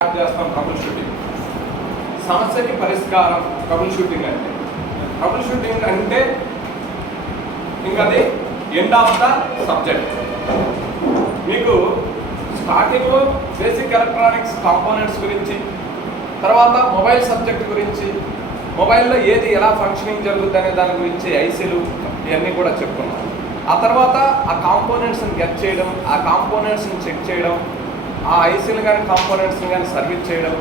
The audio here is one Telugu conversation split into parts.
చేస్తాం ట్రబుల్ షూటింగ్. సమస్యకి పరిష్కారం ట్రబుల్ షూటింగ్ అంటే. ట్రబుల్ షూటింగ్ అంటే ఇంకా అది ఎండ్ ఆఫ్ ద సబ్జెక్ట్. మీకు స్టార్టింగ్ బేసిక్ ఎలక్ట్రానిక్స్ కాంపోనెంట్స్ గురించి, తర్వాత మొబైల్ సబ్జెక్ట్ గురించి, మొబైల్లో ఏది ఎలా ఫంక్షనింగ్ జరుగుతుంది అనే దాని గురించి ఐసీలు ఇవన్నీ కూడా చెప్పుకున్నాం. ఆ తర్వాత ఆ కాంపోనెంట్స్ని గెట్ చేయడం, ఆ కాంపోనెంట్స్ని చెక్ చేయడం, ఆ ఐసీలు కానీ కాంపోనెంట్స్ని కానీ సర్వీస్ చేయడం,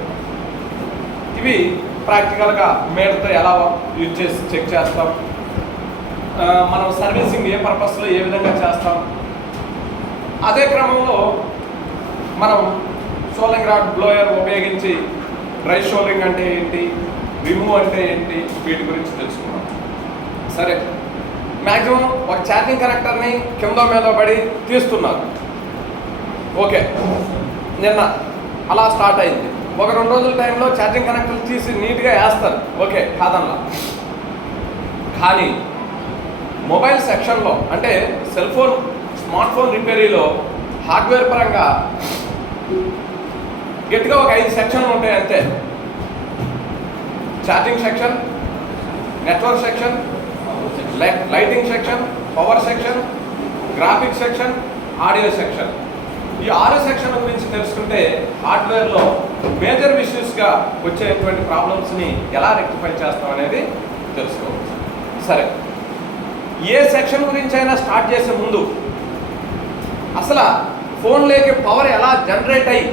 ఇవి ప్రాక్టికల్గా మేడతో ఎలా యూజ్ చేసి చెక్ చేస్తాం, మనం సర్వీసింగ్ ఏ పర్పస్లో ఏ విధంగా చేస్తాం. అదే క్రమంలో మనం షోలింగ్ రాడ్ బ్లోయర్ ఉపయోగించి డ్రై షోలింగ్ అంటే ఏంటి, రిమూవ్ అంటే ఏంటి, వీటి గురించి తెలుసుకున్నాం. సరే, మ్యాక్సిమం ఒక ఛార్జింగ్ కనెక్టర్ని కింద మీద పడి తీస్తున్నారు. ఓకే, నిన్న అలా స్టార్ట్ అయింది. ఒక 2 రోజుల టైంలో ఛార్జింగ్ కనెక్టర్లు తీసి నీట్గా వేస్తారు. ఓకే, కాదనలా. కానీ మొబైల్ సెక్షన్లో అంటే సెల్ ఫోన్, స్మార్ట్ ఫోన్ రిపేరీలో హార్డ్వేర్ పరంగా గట్టిగా ఒక 5 సెక్షన్లు ఉంటాయి అంతే. Charging section, network section, lighting section, power section, graphics section, audio section. ఈ 6 సెక్షన్ గురించి తెలుసుకుంటే హార్డ్వేర్లో మేజర్ ఇష్యూస్గా వచ్చేటువంటి ప్రాబ్లమ్స్ని ఎలా రెక్టిఫై చేస్తాం అనేది తెలుసుకోవచ్చు. సరే, ఏ సెక్షన్ గురించి అయినా స్టార్ట్ చేసే ముందు అసలు ఫోన్లోకి పవర్ ఎలా జనరేట్ అయ్యి,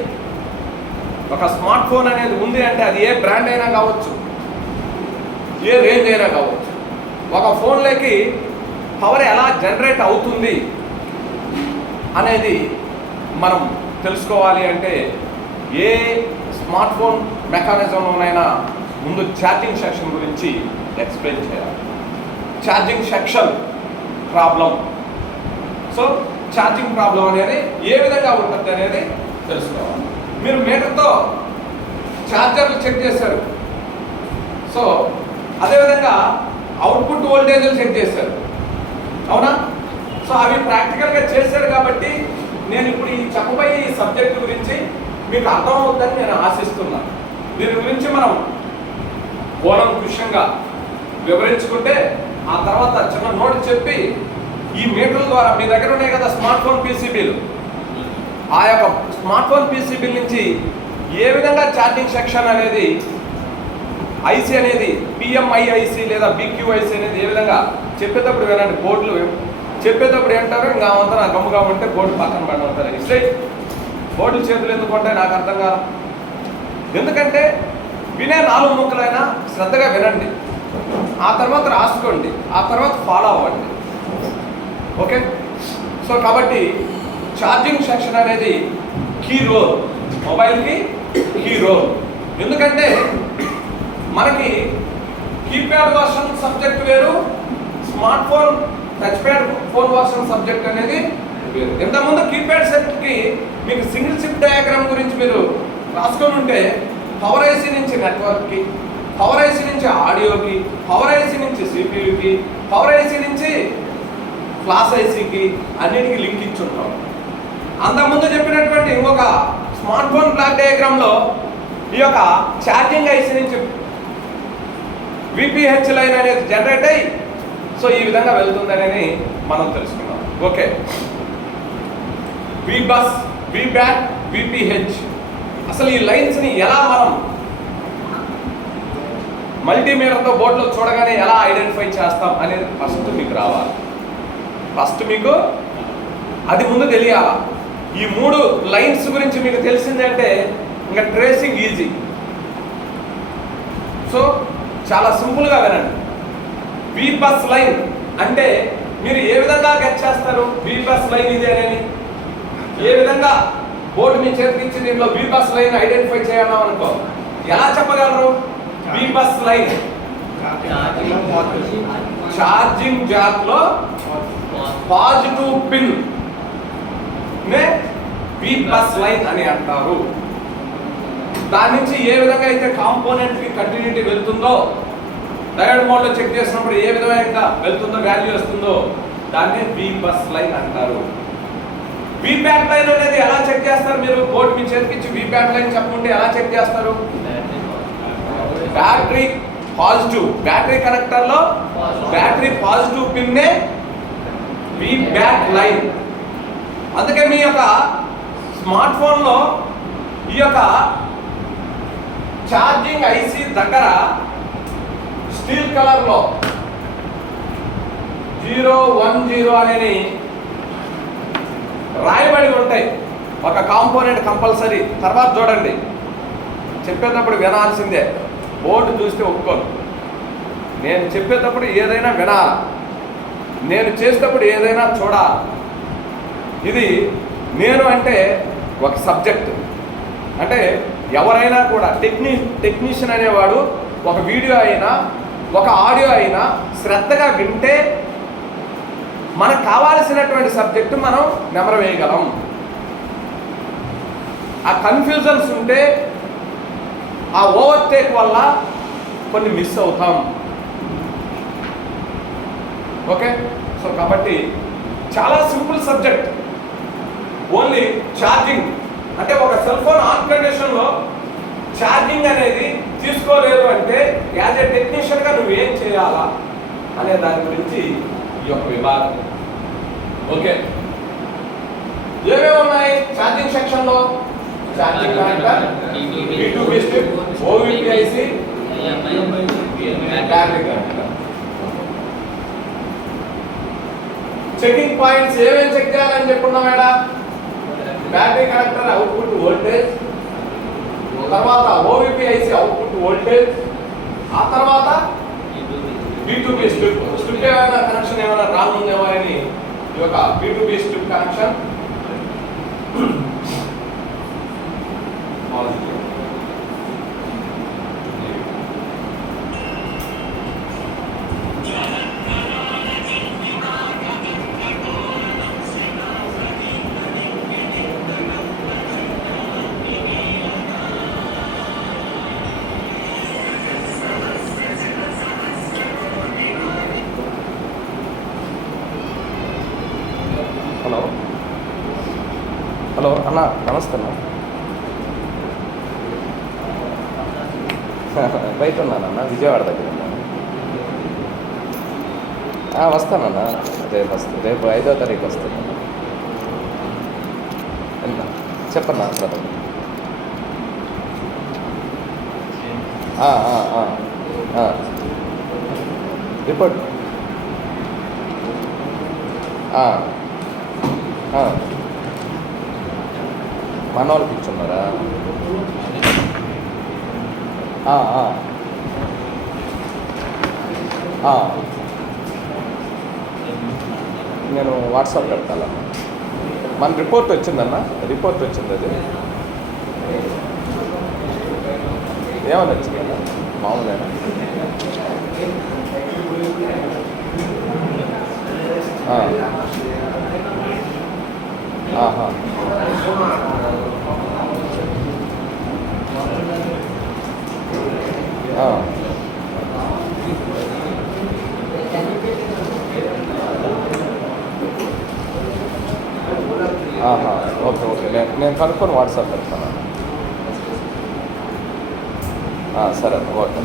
ఒక స్మార్ట్ ఫోన్ అనేది ఉంది అంటే అది ఏ బ్రాండ్ అయినా కావచ్చు, ఏ రేంజ్ అయినా కావచ్చు, ఒక ఫోన్లోకి పవర్ ఎలా జనరేట్ అవుతుంది అనేది మనం తెలుసుకోవాలి అంటే ఏ స్మార్ట్ ఫోన్ మెకానిజంలోనైనా ముందు ఛార్జింగ్ సెక్షన్ గురించి ఎక్స్ప్లెయిన్ చేయాలి. Charging section problem, so charging problem అనేది ఏ విధంగా ఉంటుంది అనేది తెలుసుకోవాలి. మీరు మీటర్తో ఛార్జర్లు చెక్ చేశారు, సో అదేవిధంగా అవుట్పుట్ వోల్టేజ్లు చెక్ చేశారు, అవునా? సో అవి ప్రాక్టికల్గా చేశారు కాబట్టి నేను ఇప్పుడు ఈ చెప్పబోయే ఈ సబ్జెక్టు గురించి మీకు అర్థమవుతుందని నేను ఆశిస్తున్నాను. దీని గురించి మనం కూలంకుషంగా వివరించుకుంటే ఆ తర్వాత చిన్న నోట్ చెప్పి ఈ మీటర్ల ద్వారా మీ దగ్గర ఉన్నాయి కదా స్మార్ట్ ఫోన్ పీసీబీలు, ఆ యొక్క స్మార్ట్ ఫోన్ పీసీబీల నుంచి ఏ విధంగా ఛార్జింగ్ సెక్షన్ అనేది ఐసీ అనేది పిఎంఐ ఐసీ లేదా బిక్యూఐసీ అనేది ఏ విధంగా చెప్పేటప్పుడు వినండి. బోర్డులు చెప్పేటప్పుడు ఏంటారు, ఇంకా అంతా నా గమ్ముగా ఉంటే బోర్డు పక్కన పడి ఉంటారు. స్ట్రైట్ బోర్డు చేతులు ఎందుకు ఉంటాయి నాకు అర్థం కాదు. ఎందుకంటే వినే 4 ముక్కలైనా శ్రద్ధగా వినండి, ఆ తర్వాత రాసుకోండి, ఆ తర్వాత ఫాలో అవ్వండి. ఓకే, సో కాబట్టి ఛార్జింగ్ సెక్షన్ అనేది కీ రోల్, మొబైల్కి కీ రోల్. ఎందుకంటే మనకి కీప్యాడ్ వర్షన్ సబ్జెక్ట్ వేరు, smart phone touch pad phone version subject అనేది వేరు. ఇంతకుముందు కీప్యాడ్ సెట్కి మీకు సింగిల్ చిప్ డయాగ్రామ్ గురించి మీరు రాసుకొని ఉంటే పవర్ ఐసీ నుంచి నెట్వర్క్కి, పవర్ ఐసీ నుంచి ఆడియోకి, పవర్ ఐసీ నుంచి సిపియూకి, పవర్ ఐసీ నుంచి ఫ్లాష్ ఐసీకి అన్నిటికీ లింక్ ఇచ్చి ఉంటాం. అంతకుముందు చెప్పినటువంటి ఇంకొక స్మార్ట్ ఫోన్ బ్లాక్ డయాగ్రామ్లో ఈ యొక్క ఛార్జింగ్ ఐసీ నుంచి విపిహెచ్ లైన్ అనేది జనరేట్ అయ్యి సో ఈ విధంగా వెళ్తుందనేది మనం తెలుసుకున్నాం. ఓకే, వి బస్, వి బ్యాక్, విపిహెచ్, అసలు ఈ లైన్స్ని ఎలా మనం మల్టీమీటర్తో బోర్డులో చూడగానే ఎలా ఐడెంటిఫై చేస్తాం అనేది ఫస్ట్ మీకు రావాలి. ఫస్ట్ మీకు అది ముందు తెలియాలా. ఈ 3 లైన్స్ గురించి మీకు తెలిసిందంటే ఇంకా ట్రేసింగ్ ఈజీ. సో చాలా సింపుల్గా వినండి. వి బస్ లైన్ అంటే మీరు ఏ విధంగా గెట్ చేస్తారు, వి బస్ లైన్ ఇది అనేది ఏ విధంగా బోర్డు మీ చేతికి ఇచ్చి దీంట్లో వి బస్ లైన్ ఐడెంటిఫై చేయాలా అనుకో, ఎలా చెప్పగలరు? వి బస్ లైన్ ఛార్జింగ్ జాక్లో పాజిటివ్ పిన్ నే వి బస్ లైన్ అని అంటారు. దాని నుంచి ఏ విధంగా అయితే కాంపోనెంట్కి కంటిన్యూటీ వెళ్తుందో, డయోడ్ మోడ్లో చెక్ చేసినప్పుడు ఏ విధంగా వెళ్తుందో, వాల్యూ వస్తుందో దాన్ని వి బస్ లైన్ అంటారు. వీప్యాట్ లైన్ అనేది ఎలా చెక్ చేస్తారు? మీరు బోర్డు మీ చేతికి ఇచ్చి వీప్యాట్ లైన్ చెప్పకుంటే ఎలా చెక్ చేస్తారు? బ్యాటరీ పాజిటివ్, బ్యాటరీ కనెక్టర్ లో బ్యాటరీ పాజిటివ్ పిన్నే వీప్యాట్ లైన్. అందుకే మీ యొక్క స్మార్ట్ ఫోన్ లో ఈ యొక్క ఛార్జింగ్ ఐసి దగ్గర స్టీల్ కలర్ లో 010 అనేది రాయబడి ఉంటాయి. ఒక కాంపోనెంట్ కంపల్సరీ. తర్వాత చూడండి, చెప్పేటప్పుడు వినాల్సిందే, బోర్డు చూస్తే ఒప్పుకోను. నేను చెప్పేటప్పుడు ఏదైనా వినాలి, నేను చేసేటప్పుడు ఏదైనా చూడాలి. ఇది నేను అంటే ఒక సబ్జెక్ట్. అంటే ఎవరైనా కూడా టెక్నీషియన్ అనేవాడు ఒక వీడియో అయినా ఒక ఆడియో అయినా శ్రద్ధగా వింటే మనకు కావాల్సినటువంటి సబ్జెక్టు మనం నెమరు వేయగలం. ఆ కన్ఫ్యూజన్స్ ఉంటే ఆ ఓవర్టేక్ వల్ల కొన్ని మిస్ అవుతాం. ఓకే, సో కాబట్టి చాలా సింపుల్ సబ్జెక్ట్. ఓన్లీ ఛార్జింగ్ అంటే ఒక సెల్ ఫోన్ ఆన్ కండిషన్లో ఛార్జింగ్ అనేది తీసుకోలేదు అంటే యాజ్ ఏ టెక్నీషియన్గా నువ్వేం చేయాలా అనే దాని గురించి ఈ యొక్క విభాగం. ఓకే, ఏమేమి ఉన్నాయి ఛార్జింగ్ సెక్షన్లో? Charging connector, B2B strip, OVPIC, battery connector. Checking points ఏమేమి చెక్ చేయాలని చెప్పుకున్నాం madam? Battery connector output voltage, తర్వాత OVPIC అవుట్పుట్ వోల్టేజ్, ఆ తర్వాత B2B స్ట్రిప్. స్ట్రిప్ ఏమైనా కనెక్షన్ ఏమైనా రాంగ్ ఉందేమో అని ఈ యొక్క B2B స్ట్రిప్ కనెక్షన్. హలో అన్న, నమస్తే అన్న. బయట ఉన్నానన్న, విజయవాడ దగ్గర ఉన్నాను. వస్తానన్నా, రేపు 5వ తారీఖు వస్తానన్నా. చెప్పన్నా బ్రదర్. రిపోర్ట్ మన వాళ్ళకి ఇచ్చున్నారా? నేను వాట్సాప్ పెడతాను. మన రిపోర్ట్ వచ్చిందన్న, రిపోర్ట్ వచ్చింది. అది ఏమన్నా వచ్చిందన్న? మామూలేనా? ఓకే ఓకే, నేను కనుక్కొని వాట్సాప్ పెడతాను. సరే ఓకే.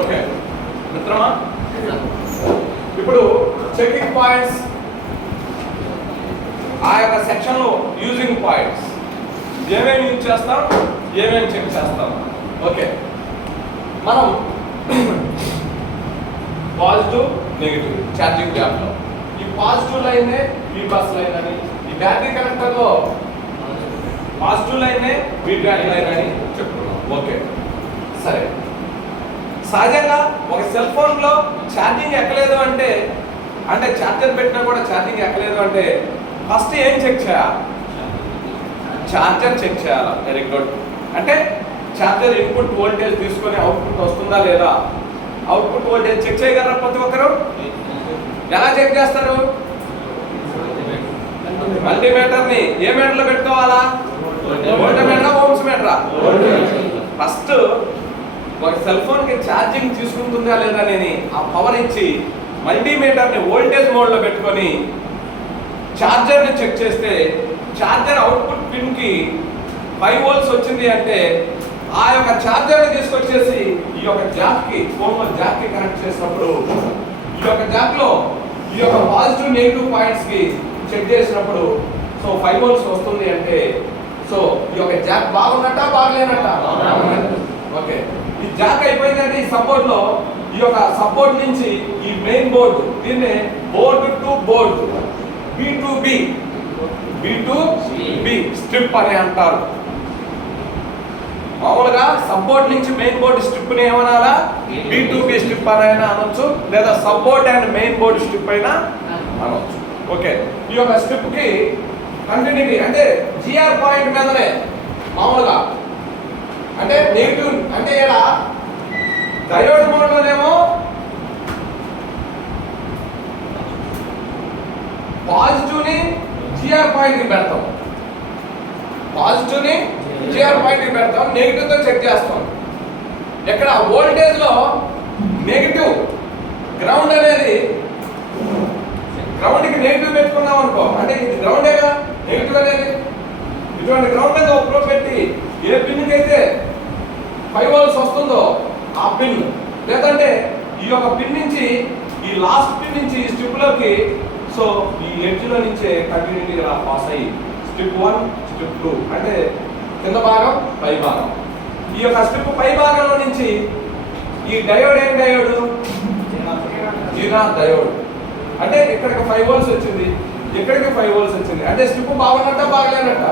ఓకే మిత్రమా, ఇప్పుడు చెకింగ్ పాయింట్స్, ఆ యొక్క సెక్షన్లో యూజింగ్ పాయింట్స్ ఏమేమి యూజ్ చేస్తాం, ఏమేమి చెక్ చేస్తాం. ఓకే, మనం పాజిటివ్ నెగిటివ్ ఛార్జింగ్ గ్యాప్లో ఈ పాజిటివ్ లైనే ఈ బస్ లైన్ అని, ఈ బ్యాటరీ కనెక్టర్లో పాజిటివ్ లైనే ఫీడ్బ్యాక్ లైన్ అని చెప్పుకున్నాం. ఓకే సరే, సహజంగా ఒక సెల్ ఫోన్లో ఛార్జింగ్ ఎక్కలేదు అంటే ఛార్జర్ పెట్టినా కూడా ఛార్జింగ్ ఎక్కలేదు అంటే ఫస్ట్ ఏం చెక్ చేయాలి? ఛార్జర్ చెక్ చేయాలి. Very good. అంటే ఛార్జర్ ఇన్పుట్ వోల్టేజ్ తీసుకొని అవుట్పుట్ వస్తుందా లేదా? అవుట్పుట్ వోల్టేజ్ చెక్ చేయగలరా ప్రతి ఒక్కరు? ఎలా చెక్ చేస్తారు? మల్టీమీటర్ని ఏ మీటర్లో పెట్టుకోవాలా? వోల్టమీటరా ఓమ్స్ మీటరా? ఫస్ట్ ఒక సెల్ ఫోన్ కి ఛార్జింగ్ తీసుకుంటుందా లేదా అని ఆ పవర్ ఇచ్చి మల్టీమీటర్ ని వోల్టేజ్ మోడ్ లో పెట్టుకొని ఛార్జర్ ని చెక్ చేస్తే ఛార్జర్ అవుట్పుట్ పిన్ కి 5 volts వచ్చింది అంటే ఆ యొక్క ఛార్జర్ ని తీసుకొచ్చేసి ఈ యొక్క జాక్ కి ఫోన్ లో జాక్ కి కనెక్ట్ చేసినప్పుడు ఈ యొక్క జాక్ లో ఈ యొక్క పాజిటివ్ నెగిటివ్ పాయింట్స్ కి చెక్ చేసినప్పుడు సో 5 volts వస్తుంది అంటే సో ఈ యొక్క జాక్ బాగున్నట్టా బాగలేనట్టా? ఓకే, ఈ జాక్ అయిపోయిందంటే ఈ సపోర్ట్ లో ఈ యొక్క సపోర్ట్ నుంచి ఈ మెయిన్ బోర్డు దీన్ని board to board B2B strip అని అంటారు. మామూలుగా సపోర్ట్ నుంచి మెయిన్ బోర్డు స్ట్రిప్ ని ఏమనాలా? B2B స్ట్రిప్ అని అనొచ్చు, లేదా support and main board strip అయినా అనొచ్చు. ఓకే, ఈ యొక్క స్ట్రిప్ కి కంటిన్యూటీ అంటే జిఆర్ పాయింట్ మీదనే మామూలుగా అంటే నెగిటివ్ అంటే ఇక్కడ డయోడ్ మోడ్ లోనేమో పాజిటివ్ ని జిఆర్ పాయింట్ కి పెడతాం, పాజిటివ్ ని జిఆర్ పాయింట్ కి పెడతాం, నెగిటివ్ తో చెక్ చేస్తాం. ఇక్కడ వోల్టేజ్ లో నెగిటివ్ గ్రౌండ్ అనేది గ్రౌండ్ కి నెగిటివ్ పెట్టుకున్నాం అనుకో అంటే ఇది గ్రౌండేగా నెగిటివ్ అనేది. ఇటువంటి గ్రౌండ్ మీద ఒక ప్రోబ్ పెట్టి ఏ పిన్ కి అయితే 5 volts వస్తుందో ఆ పిన్, లేదంటే ఈ యొక్క పిన్ నుంచి ఈ లాస్ట్ పిన్ నుంచి ఈ స్ట్రిప్ లోకి సో ఈ ఎడ్జ్ లో నుంచే కంటిన్యూటీ ఇలా పాస్ అయ్యి స్ట్రిప్ 1 స్ట్రిప్ 2 అంటే కింద భాగం పై భాగం. ఈ యొక్క స్ట్రిప్ పై భాగంలో నుంచి ఈ డయోడ్ ఏం డయోడ్? Zener diode. అంటే ఇక్కడికి 5 volts వచ్చింది, ఇక్కడికి 5 volts వచ్చింది అంటే స్ట్రిప్ బాగున్నట్ట బాగలేనట్ట?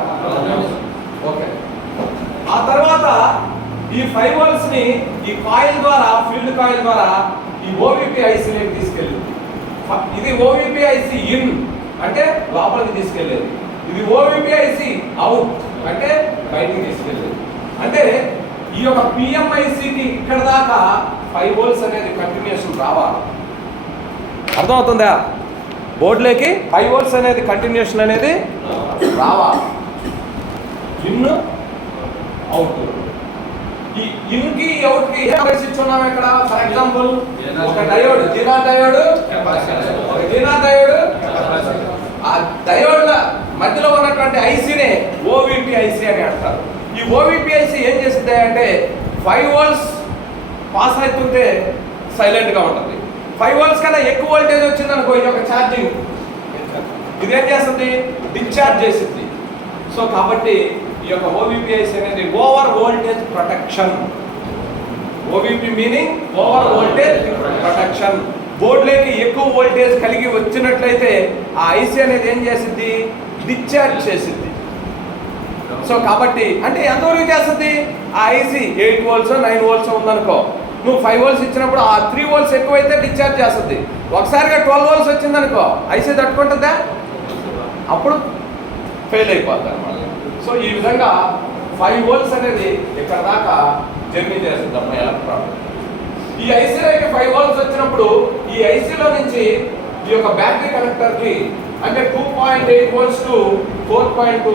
ఓకే, ఆ తర్వాత ఈ 5 volts ని ఈ కాయిల్ ద్వారా ఫీల్డ్ కాయిల్ ద్వారా ఈ ఓవిపి ఐసీలోకి తీసుకెళ్ళింది. ఇది ఓవిపి ఐసి ఇన్ అంటే లోపలికి తీసుకెళ్ళేది, ఇది ఓవిపి ఐసి అవుట్ అంటే బయటికి తీసుకెళ్ళేది. అంటే ఈ యొక్క పిఎంఐసికి ఇక్కడ దాకా 5 volts అనేది కంటిన్యూషన్ రావాలి. అర్థమవుతుందా? బోర్డులోకి 5 volts అనేది కంటిన్యూషన్ అనేది రావాలి. In out. ఈ ఇన్ కి అవుట్ కి ఇచ్చున్నాం ఇక్కడ. ఫర్ ఎగ్జాంపుల్ ఒక డయోడ్ జీనార్ డయోడ్, ఒక జీనార్ డయోడ్, ఆ డయోడ్ల మధ్యలో ఉన్నటువంటి ఐసీనే ఓవిపి ఐసి అని అంటారు. ఈ ఓవిపి ఐసి ఏం చేస్తుంది అంటే 5 volts పాస్ అవుతుంటే సైలెంట్ గా ఉంటుంది. 5 volts కన్నా ఎక్కువ వోల్టేజ్ వచ్చింది అనుకో ఈ యొక్క ఛార్జింగ్ ఇదేం చేస్తుంది? డిశ్చార్జ్ చేస్తుంది. సో కాబట్టి ఈ యొక్క ఓవిపి ఐసి అనేది over voltage protection. OVP meaning over voltage protection. బోర్డులోకి ఎక్కువ వోల్టేజ్ కలిగి వచ్చినట్లయితే ఆ ఐసి అనేది ఏం చేసింది? డిశ్చార్జ్ చేసింది. సో కాబట్టి అంటే ఎంతవరకు చేస్తుంది? ఆ ఐసి 8 volts 9 volts ఉందనుకో, నువ్వు 5 volts ఇచ్చినప్పుడు ఆ 3 volts ఎక్కువైతే డిశ్చార్జ్ చేస్తుంది. ఒకసారిగా 12 volts వచ్చిందనుకో ఐసి తట్టుకుంటుందా? అప్పుడు ఫెయిల్ అయిపోతుంది అన్నమాట. సో ఈ విధంగా 5 volts అనేది ఇక్కడ దాకా జర్నీ చేస్తుంది అమ్మ ఎలక్ట్రాన్. ఈ ఐసీలోకి 5 volts వచ్చినప్పుడు ఈ ఐసీలో నుంచి ఈ యొక్క బ్యాటరీ కనెక్టర్ కి అంటే 2.8 volts టు 4.2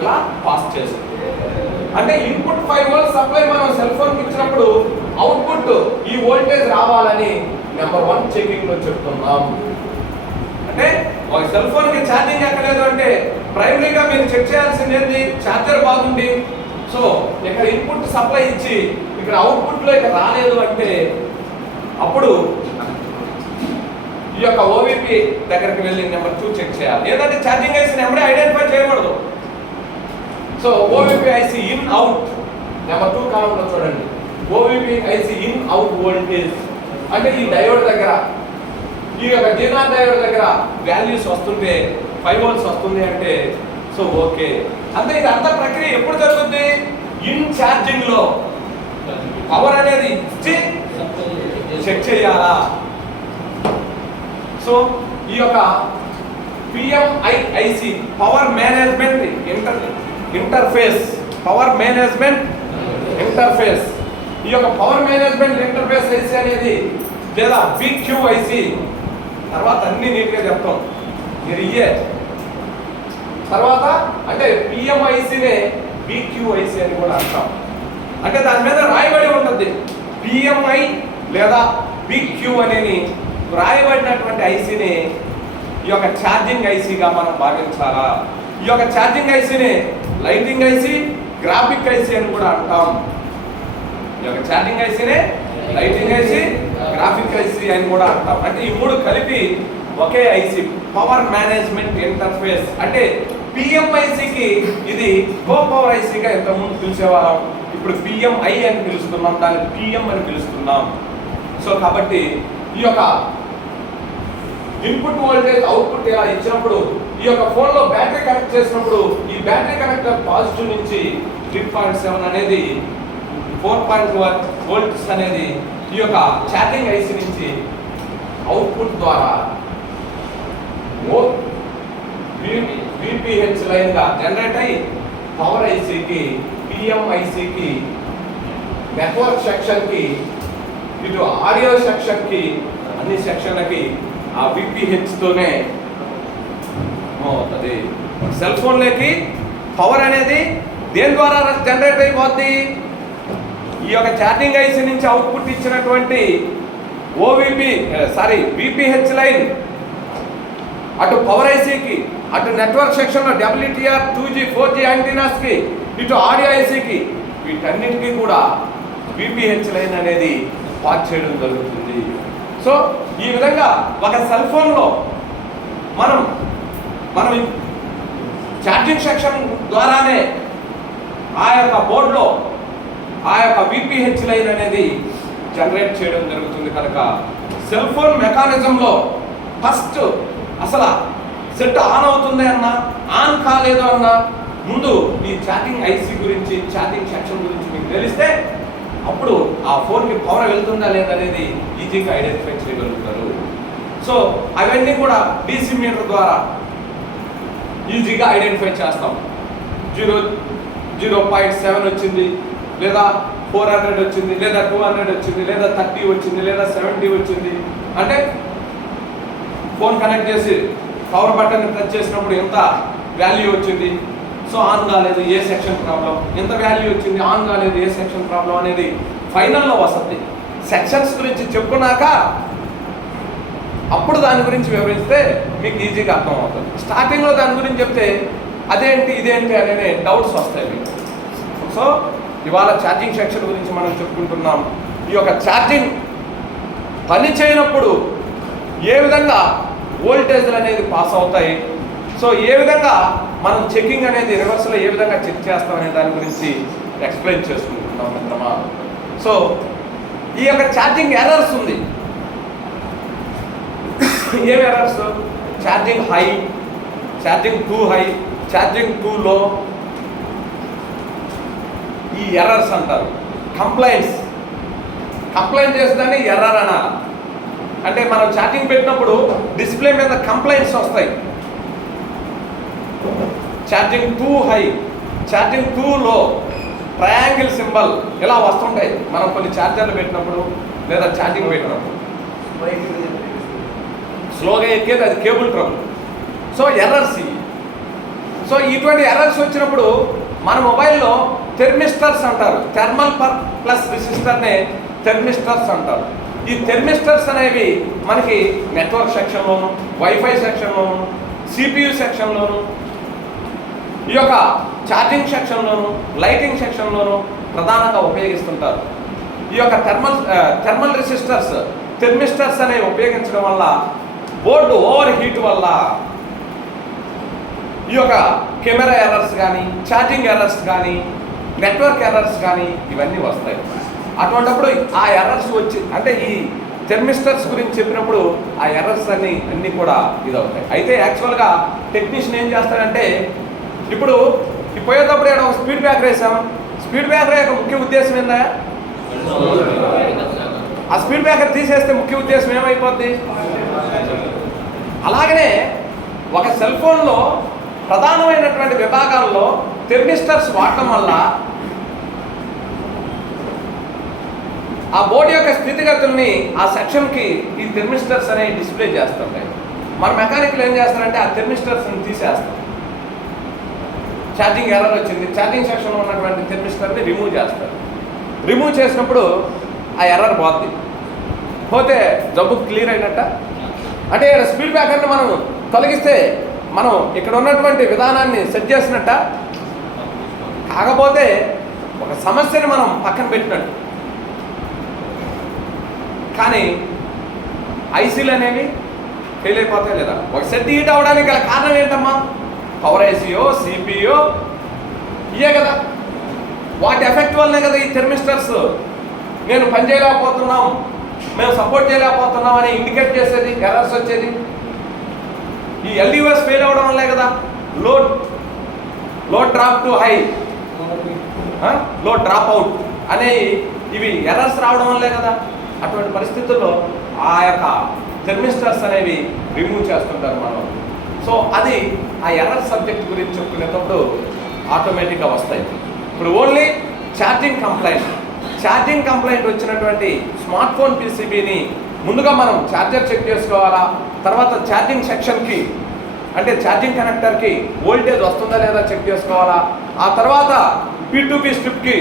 ఇలా పాస్ చేస్తుంది. అంటే ఇన్పుట్ 5 volts సప్లై మనం సెల్ ఫోన్ కి ఇచ్చినప్పుడు అవుట్పుట్ ఈ వోల్టేజ్ రావాలని నెంబర్ 1 చెకింగ్ లో చెప్తున్నాం. అంటే ఒక సెల్ ఫోన్ కి ఛార్జింగ్ ఎక్కలేదు అంటే ప్రైమరీగా మీరు చెక్ చేయాల్సింది ఏంటి? ఛార్జర్ బాగుంది, సో ఇక్కడ ఇన్పుట్ సప్లై ఇచ్చి ఇక్కడ అవుట్పుట్ లో ఇక్కడ రాలేదు అంటే అప్పుడు ఈ యొక్క ఓవిపి దగ్గరికి వెళ్ళి నెంబర్ 2 చెక్ చేయాలి. ఏంటంటే ఛార్జింగ్ ఐసి నెంబర్ ఐడెంటిఫై చేయకూడదు. So OVP IC in out number 2 కాలంలో చూడండి. OVP IC in out voltage అంటే ఈ డయోడ్ దగ్గర ఈ యొక్క జీనార్ డయోడ్ దగ్గర వాల్యూస్ వస్తుంటే 5 volts వస్తుంది అంటే సో ఓకే. అంటే ఇది అంత ప్రక్రియ ఎప్పుడు జరుగుతుంది? ఇన్ ఛార్జింగ్ లో పవర్ అనేది ఇచ్చి చెక్ చేయాలా. సో ఈ యొక్క PMI IC power management interface, power management interface, ఈ యొక్క పవర్ మేనేజ్మెంట్ ఇంటర్ఫేస్ ఐసి అనేది లేదా పిక్యూఐసి తర్వాత అన్ని నీట్గా చెప్తాం. మీరు తర్వాత అంటే పిఎంఐసినే బిక్యూఐసి అని కూడా అంటాం. అంటే దాని మీద రాయబడి ఉంటుంది పిఎంఐ లేదా బిక్యూ అనేది రాయబడినటువంటి ఐసీని ఈ యొక్క ఛార్జింగ్ ఐసీగా మనం భావించాలా. ఈ యొక్క ఛార్జింగ్ ఐసీని లైటింగ్ ఐసీ, గ్రాఫిక్ ఐసీ అని కూడా అంటాం. ఈ యొక్క ఛార్జింగ్ ఐసీనే లైటింగ్ ఐసీ, గ్రాఫిక్ ఐసీ అని కూడా అంటాం. అంటే ఈ మూడు కలిపి ఒకే ఐసీ, పవర్ మేనేజ్మెంట్ ఇంటర్ఫేస్. అంటే పిఎంఐసికి ఇది లో పవర్ ఐసీగా ఇంతకుముందు పిలిచేవాళ్ళం, ఇప్పుడు పిఎంఐ అని పిలుస్తున్నాం, దాన్ని పిఎం అని పిలుస్తున్నాం. సో కాబట్టి ఈ యొక్క ఇన్పుట్ వోల్టేజ్ అవుట్పుట్ ఇలా ఇచ్చినప్పుడు ఈ యొక్క ఫోన్లో బ్యాటరీ కనెక్ట్ చేసినప్పుడు ఈ బ్యాటరీ కనెక్టర్ పాజిటివ్ నుంచి 3.7 అనేది 4.1 వోల్ట్స్ అనేది ఈ యొక్క ఛార్జింగ్ ఐసీ నుంచి అవుట్పుట్ ద్వారా విపిహెచ్ లైన్ గా జనరేట్ అయ్యి పవర్ ఐసీకి, పిఎంఐసికి, నెట్వర్క్ సెక్షన్ కి, ఇటు ఆడియో సెక్షన్ కి, అన్ని సెక్షన్లకి ఆ విపిహెచ్ తోనే అది సెల్ ఫోన్లకి పవర్ అనేది దేని ద్వారా జనరేట్ అయిపోద్ది. ఈ యొక్క ఛార్జింగ్ ఐసీ నుంచి అవుట్పుట్ ఇచ్చినటువంటి విపిహెచ్ లైన్ అటు పవర్ ఐసీకి, అటు నెట్వర్క్ సెక్షన్లో WTR 2G 4G యాంటీనాస్కి, ఇటు ఆడియో ఐసీకి, వీటన్నిటికీ కూడా విపిహెచ్ లైన్ అనేది పాస్ చేయడం జరుగుతుంది. సో ఈ విధంగా ఒక సెల్ ఫోన్లో మనం ఛార్జింగ్ సెక్షన్ ద్వారానే ఆ యొక్క బోర్డులో ఆ యొక్క విపిహెచ్ లైన్ అనేది జనరేట్ చేయడం జరుగుతుంది. కనుక సెల్ ఫోన్ మెకానిజంలో ఫస్ట్ అసలు సెట్ ఆన్ అవుతుంది అన్నా, ఆన్ కాలేదు అన్నా ముందు ఈ ఛార్జింగ్ ఐసీ గురించి, ఛార్జింగ్ సెక్షన్ గురించి మీకు తెలిస్తే అప్పుడు ఆ ఫోన్కి పవర్ వెళ్తుందా లేదనేది ఈజీగా ఐడెంటిఫై చేయగలుగుతారు. సో అవన్నీ కూడా డీసీ మీటర్ ద్వారా ఈజీగా ఐడెంటిఫై చేస్తాం. 0.7 వచ్చింది, లేదా 400 వచ్చింది, లేదా 200 వచ్చింది, లేదా 30 వచ్చింది, లేదా 70 వచ్చింది అంటే ఫోన్ కనెక్ట్ చేసి పవర్ బటన్ టచ్ చేసినప్పుడు ఎంత వాల్యూ వచ్చింది, సో ఆన్ కాలేదు ఏ సెక్షన్ ప్రాబ్లం, ఎంత వాల్యూ వచ్చింది ఆన్ కాలేదు ఏ సెక్షన్ ప్రాబ్లం అనేది ఫైనల్లో వస్తుంది. సెక్షన్స్ గురించి చెప్పుకున్నాక అప్పుడు దాని గురించి వివరిస్తే మీకు ఈజీగా అర్థమవుతుంది. స్టార్టింగ్లో దాని గురించి చెప్తే అదేంటి ఇదేంటి అనే డౌట్స్ వస్తాయి మీకు. సో ఇవాళ ఛార్జింగ్ సెక్షన్ గురించి మనం చెప్పుకుంటున్నాం. ఈ యొక్క ఛార్జింగ్ పని చేయనప్పుడు ఏ విధంగా వోల్టేజ్లు అనేది పాస్ అవుతాయి, సో ఏ విధంగా మనం చెకింగ్ అనేది రివర్స్లో ఏ విధంగా చెక్ చేస్తాం అనే దాని గురించి ఎక్స్ప్లెయిన్ చేసుకుంటున్నాం మిత్రమా. సో ఈ యొక్క ఛార్జింగ్ ఎర్రర్స్ ఉంది. ఏం errors? Charging high, charging two high, charging two లో, ఈ ఎర్రర్స్ అంటారు. కంప్లైంట్ చేసేదాన్ని ఎర్రర్ అనాలి. అంటే మనం ఛార్జింగ్ పెట్టినప్పుడు డిస్ప్లే మీద కంప్లైంట్స్ వస్తాయి. Charging two high, charging two లో, ట్రయాంగిల్ సింబల్ ఇలా వస్తుంటాయి మనం కొన్ని ఛార్జర్లు పెట్టినప్పుడు లేదా ఛార్జింగ్ పెట్టినప్పుడు. స్లోగా ఎక్కేది అది కేబుల్ ట్రబుల్. సో ఎర్రర్స్ ఇవి. సో ఇటువంటి ఎర్రర్స్ వచ్చినప్పుడు మన మొబైల్లో థెర్మిస్టర్స్ అంటారు, థర్మల్ ప్లస్ రెసిస్టర్నే థెర్మిస్టర్స్ అంటారు. ఈ థెర్మిస్టర్స్ అనేవి మనకి నెట్వర్క్ సెక్షన్లోను, వైఫై సెక్షన్లోను, CPU సెక్షన్లోను, ఈ యొక్క ఛార్జింగ్ సెక్షన్లోను, లైటింగ్ సెక్షన్లోను ప్రధానంగా ఉపయోగిస్తుంటారు. ఈ యొక్క థర్మల్ రెసిస్టర్స్, థెర్మిస్టర్స్ అనేవి ఉపయోగించడం వల్ల బోర్డు ఓవర్ హీట్ వల్ల ఈ యొక్క కెమెరా ఎర్రర్స్ కానీ, ఛార్జింగ్ ఎర్రర్స్ కానీ, నెట్వర్క్ ఎర్రర్స్ కానీ ఇవన్నీ వస్తాయి. అటువంటిప్పుడు ఆ ఎర్రర్స్ వచ్చి అంటే ఈ థెర్మిస్టర్స్ గురించి చెప్పినప్పుడు ఆ ఎర్రర్స్ అన్నీ కూడా ఇదవుతాయి. అయితే యాక్చువల్గా టెక్నీషియన్ ఏం చేస్తాడంటే ఇప్పుడు పోయేటప్పుడు ఏదో ఒక స్పీడ్ బ్రేకర్ వేసాం. స్పీడ్ బ్రేకర్ యొక్క ముఖ్య ఉద్దేశం ఏందా? ఆ స్పీడ్ బ్రేకర్ తీసేస్తే ముఖ్య ఉద్దేశం ఏమైపోద్ది? అలాగనే ఒక సెల్ ఫోన్లో ప్రధానమైనటువంటి విభాగాల్లో థెర్మిస్టర్స్ వాడటం వల్ల ఆ బోర్డు యొక్క స్థితిగతుల్ని ఆ సెక్షన్కి ఈ థెర్మిస్టర్స్ అనేవి డిస్ప్లే చేస్తుంటాయి. మన మెకానిక్లు ఏం చేస్తారంటే ఆ థెర్మిస్టర్స్ని తీసేస్తాం. ఛార్జింగ్ ఎర్రర్ వచ్చింది, ఛార్జింగ్ సెక్షన్లో ఉన్నటువంటి థెర్మిస్టర్ని రిమూవ్ చేస్తారు. రిమూవ్ చేసినప్పుడు ఆ ఎర్రర్ పోద్ది. పోతే జబ్బు క్లియర్ అయినట్ట. అంటే స్పీడ్ బ్రేకర్ని మనం తొలగిస్తే మనం ఇక్కడ ఉన్నటువంటి విధానాన్ని సెట్ చేసినట్ట. కాకపోతే ఒక సమస్యని మనం పక్కన పెట్టినట్టు. కానీ ఐసీలు అనేవి ఫెయిల్ అయిపోతాయి లేదా? ఒక సెట్ హీట్ అవ్వడానికి గల కారణం ఏంటమ్మా? పవర్ ఐసీయో, సిపియో, ఇవే కదా. వాటి ఎఫెక్ట్ వల్లనే కదా ఈ థెర్మిస్టర్స్ నేను పని చేయలేకపోతున్నాం, మేము సపోర్ట్ చేయలేకపోతున్నాం అని ఇండికేట్ చేసేది, ఎర్రర్స్ వచ్చేది. ఈ ఎల్యూఎస్ ఫెయిల్ అవ్వడం వల్లే కదా లో డ్రాప్ టు హై, లో డ్రాప్ అవుట్ అనే ఇవి ఎర్రర్స్ రావడం వల్లే కదా. అటువంటి పరిస్థితుల్లో ఆ యొక్క థెర్మిస్టర్స్ అనేవి రిమూవ్ చేస్తుంటారు మనం. సో అది ఆ ఎర్రర్ సబ్జెక్ట్ గురించి చెప్పుకునేటప్పుడు ఆటోమేటిక్గా వస్తాయి. ఇప్పుడు ఓన్లీ ఛార్జింగ్ కంప్లైంట్ వచ్చినటువంటి స్మార్ట్ ఫోన్ పీసీబీని ముందుగా మనం ఛార్జర్ చెక్ చేసుకోవాలా, తర్వాత ఛార్జింగ్ సెక్షన్కి అంటే ఛార్జింగ్ కనెక్టర్కి వోల్టేజ్ వస్తుందా లేదా చెక్ చేసుకోవాలా, ఆ తర్వాత P2P స్ట్రిప్కి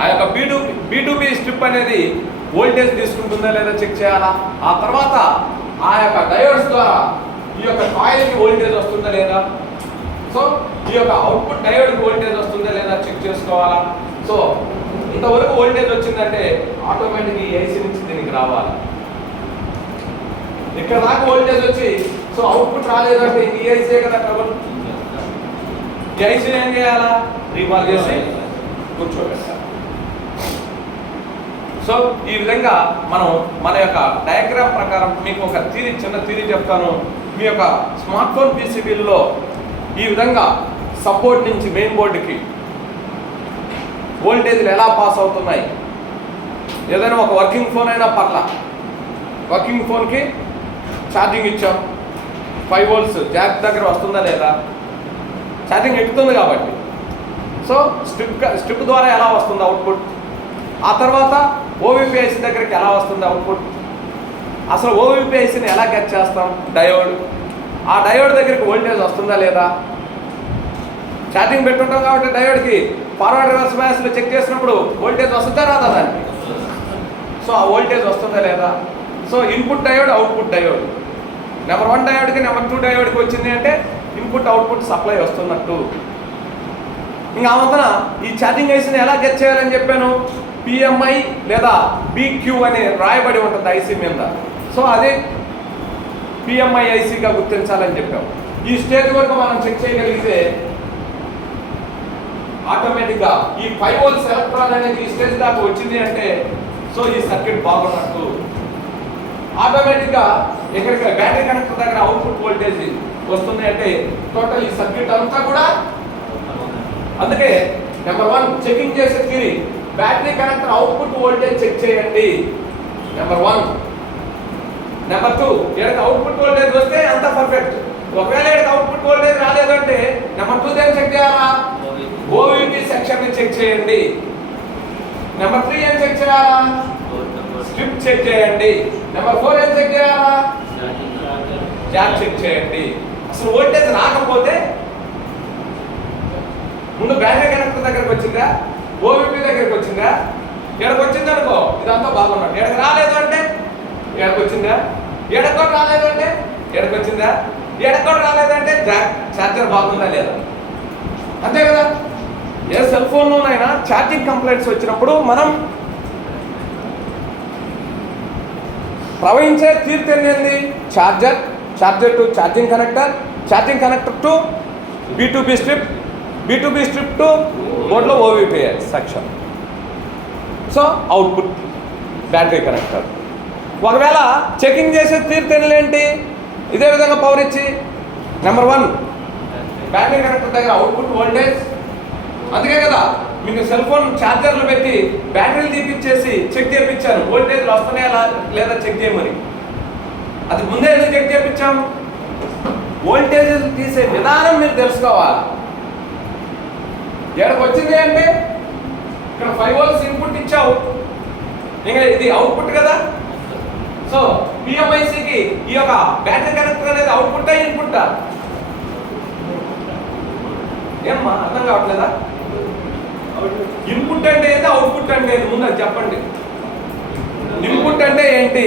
ఆ యొక్క B2B స్ట్రిప్ అనేది వోల్టేజ్ తీసుకుంటుందా లేదా చెక్ చేయాలా, ఆ తర్వాత ఆ యొక్క డయోడ్స్ ద్వారా ఈ యొక్క కాయిల్కి వోల్టేజ్ వస్తుందా లేదా, సో ఈ యొక్క అవుట్పుట్ డయోడ్కి వోల్టేజ్ వస్తుందా లేదా చెక్ చేసుకోవాలా. సో ఇంతవరకు వోల్టేజ్ వచ్చిందంటే ఆటోమేటిక్ ఈ ఐసీ నుంచి దీనికి రావాలి. ఇక్కడ దాకా వోల్టేజ్ వచ్చి సో అవుట్పుట్ రాలేదంటే ఈ ఐసీ కదా ట్రబుల్. ఈ ఐసీ ఏం చేయాలా? రీమాల్ చేసి కూర్చోబెట్టాలి. సో ఈ విధంగా మనం మన యొక్క డయాగ్రామ్ ప్రకారం మీకు ఒక చిన్న థియరీ చెప్తాను. మీ యొక్క స్మార్ట్ ఫోన్ పీసీబీల్లో ఈ విధంగా సపోర్ట్ నుంచి మెయిన్ బోర్డుకి వోల్టేజ్లు ఎలా పాస్ అవుతున్నాయి. ఏదైనా ఒక వర్కింగ్ ఫోన్ అయినా పర్లా, వర్కింగ్ ఫోన్కి ఛార్జింగ్ ఇచ్చాం, 5 volts జాక్ దగ్గర వస్తుందా లేదా, ఛార్జింగ్ ఎక్కుతుంది కాబట్టి. సో స్ట్రిప్ ద్వారా ఎలా వస్తుంది అవుట్పుట్, ఆ తర్వాత ఓవిపిఐసి దగ్గరికి ఎలా వస్తుంది అవుట్పుట్, అసలు ఓవిపిఐసిని ఎలా గెట్ చేస్తాం, డయోడ్, ఆ డయోడ్ దగ్గరికి వోల్టేజ్ వస్తుందా లేదా, ఛార్జింగ్ పెట్టుంటాం కాబట్టి డయోడ్కి ఫార్వర్డ్ రివర్స్ బయాస్లో చెక్ చేసినప్పుడు వోల్టేజ్ వస్తుందా రాదా దానికి, సో ఆ వోల్టేజ్ వస్తుందా లేదా. So input diode, output diode, number 1 డయోడ్కి నెంబర్ 2 డయోడ్కి వచ్చింది అంటే ఇన్పుట్ అవుట్పుట్ సప్లై వస్తున్నట్టు. ఇంకా వంతన ఈ ఛార్జింగ్ ఐసీని ఎలా గెట్ చేయాలని చెప్పాను, పిఎంఐ లేదా బిక్యూ అని రాయబడి ఉంటుంది ఐసీ మీద. సో అది పిఎంఐ ఐసీగా గుర్తించాలని చెప్పాము. ఈ స్టేజ్ వరకు మనం చెక్ చేయగలిగితే ఆటోమేటిక్గా ఈ 5 volts ఎలక్ట్రాన్ అనేది ఈ స్టేజ్ దాకా వచ్చింది అంటే సో ఈ సర్క్యూట్ బాగున్నట్టు. ఆటోమేటిక్గా ఎక్కడికి బ్యాటరీ కనెక్టర్ దగ్గర అవుట్పుట్ వోల్టేజ్ వస్తుంది అంటే టోటల్ ఈ సర్క్యూట్ అంతా కూడా. అందుకే నెంబర్ 1 చెకింగ్ చేసే theory, battery connector output voltage check చేయండి నెంబర్ 1. నెంబర్ 2 ఎక్కడికి అవుట్పుట్ వోల్టేజ్ వస్తే అంత పర్ఫెక్ట్. ఒకవేళ ఎక్కడికి అవుట్పుట్ వోల్టేజ్ రాలేదంటే నెంబర్ 2 దేని చెక్ చేయాలా, ఓవిపి సెక్షన్ ని చెక్ చేయండి. నెంబర్ 3 ఏం చెక్ చేయాలా, స్ట్రిప్ చెక్ చేయండి. నెంబర్ 4 ఏం చెక్ చేయాలా, జాక్ చెక్ చేయండి. అసలు వోల్టేజ్ రాకపోతే ముందు బ్యాటరీ కనెక్టర్ దగ్గరకు వచ్చిందా, ఓవిపి దగ్గరకు వచ్చిందా, ఎక్కడికి వచ్చింది అనుకో ఇదంతా బాగున్నట్టు. ఎక్కడికి రాలేదు అంటే ఎక్కడికి వచ్చిందా, ఎక్కడికి రాలేదు అంటే ఎక్కడికి వచ్చిందా, ఎక్కడికి రాలేదంటే ఛార్జర్ బాగుందా లేదా, అంతే కదా. ఏ సెల్ ఫోన్లోనైనా ఛార్జింగ్ కంప్లైంట్స్ వచ్చినప్పుడు మనం ప్రవహించే తీర్థండి charger to charging connector to B2B strip to బోర్డులో OVPI section. So output battery connector. ఒకవేళ చెకింగ్ చేసే తీర్థంలు ఏంటి, ఇదే విధంగా పవర్ ఇచ్చి నెంబర్ 1 బ్యాటరీ కనెక్టర్ దగ్గర అవుట్పుట్ వోల్టేజ్. అందుకే కదా మీకు సెల్ ఫోన్ ఛార్జర్లు పెట్టి బ్యాటరీలు తీపిచ్చేసి చెక్ చేయించాను వోల్టేజ్లు వస్తున్నాయా లేదా చెక్ చేయమని. అది ముందే ఎందుకు చెక్ చేయించాం, వోల్టేజ్ తీసే విధానం మీరు తెలుసుకోవాలి. ఎక్కడికి వచ్చింది అంటే ఇక్కడ 5 volts ఇన్పుట్ ఇచ్చావు, ఇంకా ఇది అవుట్పుట్ కదా. సో పిఎంఐసికి ఈ యొక్క బ్యాటరీ కనెక్టర్ అనేది అవుట్పుట్టా ఇన్పుట్టా, ఏమ్మా అర్థం కావట్లేదా? ఇన్పుట్ అంటే ఏంటి, అవుట్పుట్ అంటే ఏంటి? ముందు అది చెప్పండి. ఇన్పుట్ అంటే ఏంటి?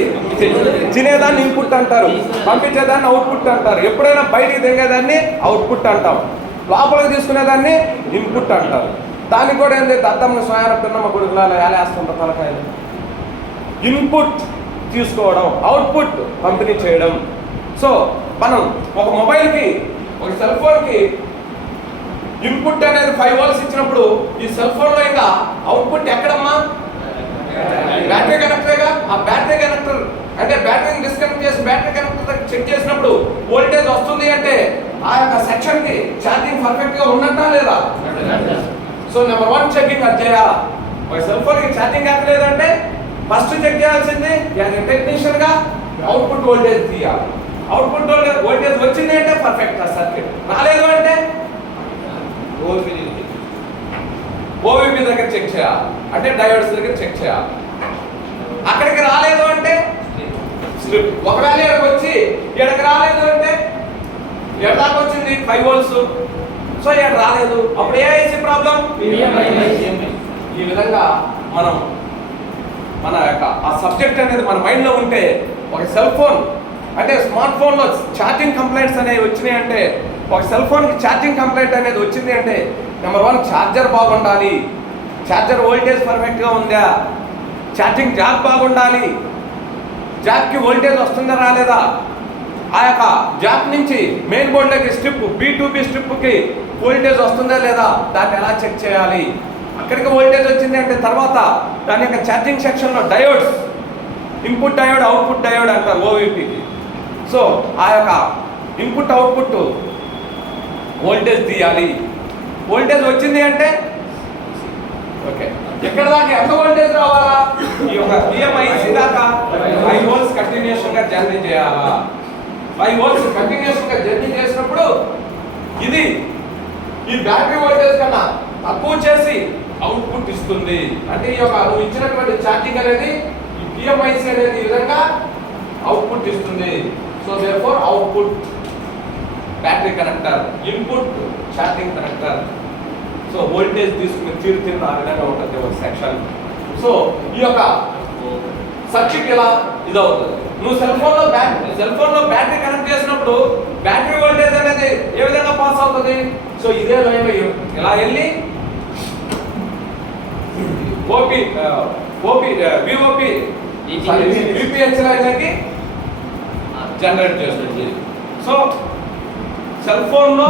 తినేదాన్ని ఇన్పుట్ అంటారు, పంపించేదాన్ని అవుట్పుట్ అంటారు. ఎప్పుడైనా బయటికి తిరిగేదాన్ని అవుట్పుట్ అంటాం, లోపలికి తీసుకునేదాన్ని ఇన్పుట్ అంటారు. దానికి కూడా ఏంటి, దత్తమ్మ స్వయాన పిన్నమ్మ కొడుకులా ఏలేస్తుంటారు తలకాయలు. ఇన్పుట్ తీసుకోవడం, అవుట్పుట్ పంపిణీ చేయడం. సో మనం ఒక మొబైల్కి, ఒక సెల్ ఫోన్కి ఇన్పుట్ అనేది 5 volts ఇచ్చినప్పుడు ఈ సెల్ ఫోన్లో ఇంకా అవుట్పుట్ ఎక్కడమ్మా? బ్యాటరీ కనెక్టరేగా. ఆ బ్యాటరీ కనెక్టర్ అంటే బ్యాటరీని డిస్కనెక్ట్ చేసి బ్యాటరీ కనెక్టర్ చెక్ చేసినప్పుడు వోల్టేజ్ వస్తుంది అంటే ఆ యొక్క సెక్షన్కి ఛార్జింగ్ పర్ఫెక్ట్గా ఉన్నట్టా లేదా? సో నెంబర్ 1 చెకింగ్ అది చేయాలా. ఒక సెల్ ఫోన్కి ఛార్జింగ్ ఎక్కలేదంటే ఫస్ట్ చెక్ చేయాల్సింది టెక్నీషియన్గా అవుట్పుట్ వోల్టేజ్ తీయాలి. అవుట్పుట్ వోల్టేజ్ వచ్చింది అంటే పర్ఫెక్ట్ సర్క్యూట్, రాలేదు అంటే ఓవీపీ దగ్గర చెక్ చేయాలి, అంటే డయోడ్స్ దగ్గర చెక్ చేయాలి. అక్కడికి రాలేదు అంటే స్ట్రిప్. ఒకవేళ ఇక్కడికి వచ్చి ఇక్కడికి రాలేదు అంటే ఎక్కడికి వచ్చింది 5 volts, సో ఇక్కడ రాలేదు, అప్పుడు ఏ ఐసి ప్రాబ్లం? ఈ విధంగా మనం మన యొక్క ఆ సబ్జెక్ట్ అనేది మన మైండ్లో ఉంటే, ఒక సెల్ ఫోన్ అంటే స్మార్ట్ ఫోన్లో ఛార్జింగ్ కంప్లైంట్స్ అనేవి వచ్చినాయి అంటే, ఒక సెల్ ఫోన్కి ఛార్జింగ్ కంప్లైంట్ అనేది వచ్చింది అంటే నెంబర్ 1 ఛార్జర్ బాగుండాలి, ఛార్జర్ వోల్టేజ్ పర్ఫెక్ట్గా ఉందా, ఛార్జింగ్ జాక్ బాగుండాలి, జాక్కి వోల్టేజ్ వస్తుందా రాలేదా, ఆ యొక్క జాక్ నుంచి మెయిన్ బోర్డులోకి స్ట్రిప్ B2B స్ట్రిప్కి వోల్టేజ్ వస్తుందా లేదా, దాన్ని ఎలా చెక్ చేయాలి. అక్కడికి వోల్టేజ్ వచ్చింది అంటే తర్వాత దాని యొక్క ఛార్జింగ్ సెక్షన్లో diodes, input diode, output diode అంటారు ఓవీపీకి. సో ఆ యొక్క ఇన్పుట్ అవుట్పుట్ వోల్టేజ్ తీయాలి. వోల్టేజ్ వచ్చింది అంటే ఓకే, ఎక్కడ దాకా ఎంత వోల్టేజ్ రావాలా? ఈ యొక్క పిఎంఐసి దాకా 5 volts కంటిన్యూషన్గా జర్నీ చేయాలా. 5 volts కంటిన్యూషన్గా జర్నీ చేసినప్పుడు ఇది ఈ బ్యాటరీ వోల్టేజ్ కన్నా తక్కువ చేసి అవుట్పుట్ ఇస్తుంది. అంటే ఈ యొక్క నువ్వు ఇచ్చినటువంటి ఛార్జింగ్ అనేది ఈ పిఎంఐసి అనేది ఈ విధంగా అవుట్పుట్ ఇస్తుంది. So therefore output battery connector, input charging connector. So voltage తీసుకుని తీరుతున్న ఆ విధంగా ఉంటుంది ఒక సెక్షన్. సో ఈ యొక్క సర్క్యూట్ ఇలా ఇదవుతుంది. నువ్వు సెల్ ఫోన్లో బ్యాటరీ కనెక్ట్ చేసినప్పుడు బ్యాటరీ వోల్టేజ్ అనేది ఏ విధంగా పాస్ అవుతుంది? సో ఇదే లైన్ ఇలా వెళ్ళి విపిహెచ్ లైన్కి జనరేట్ చేస్తుంది. సో సెల్ ఫోన్లో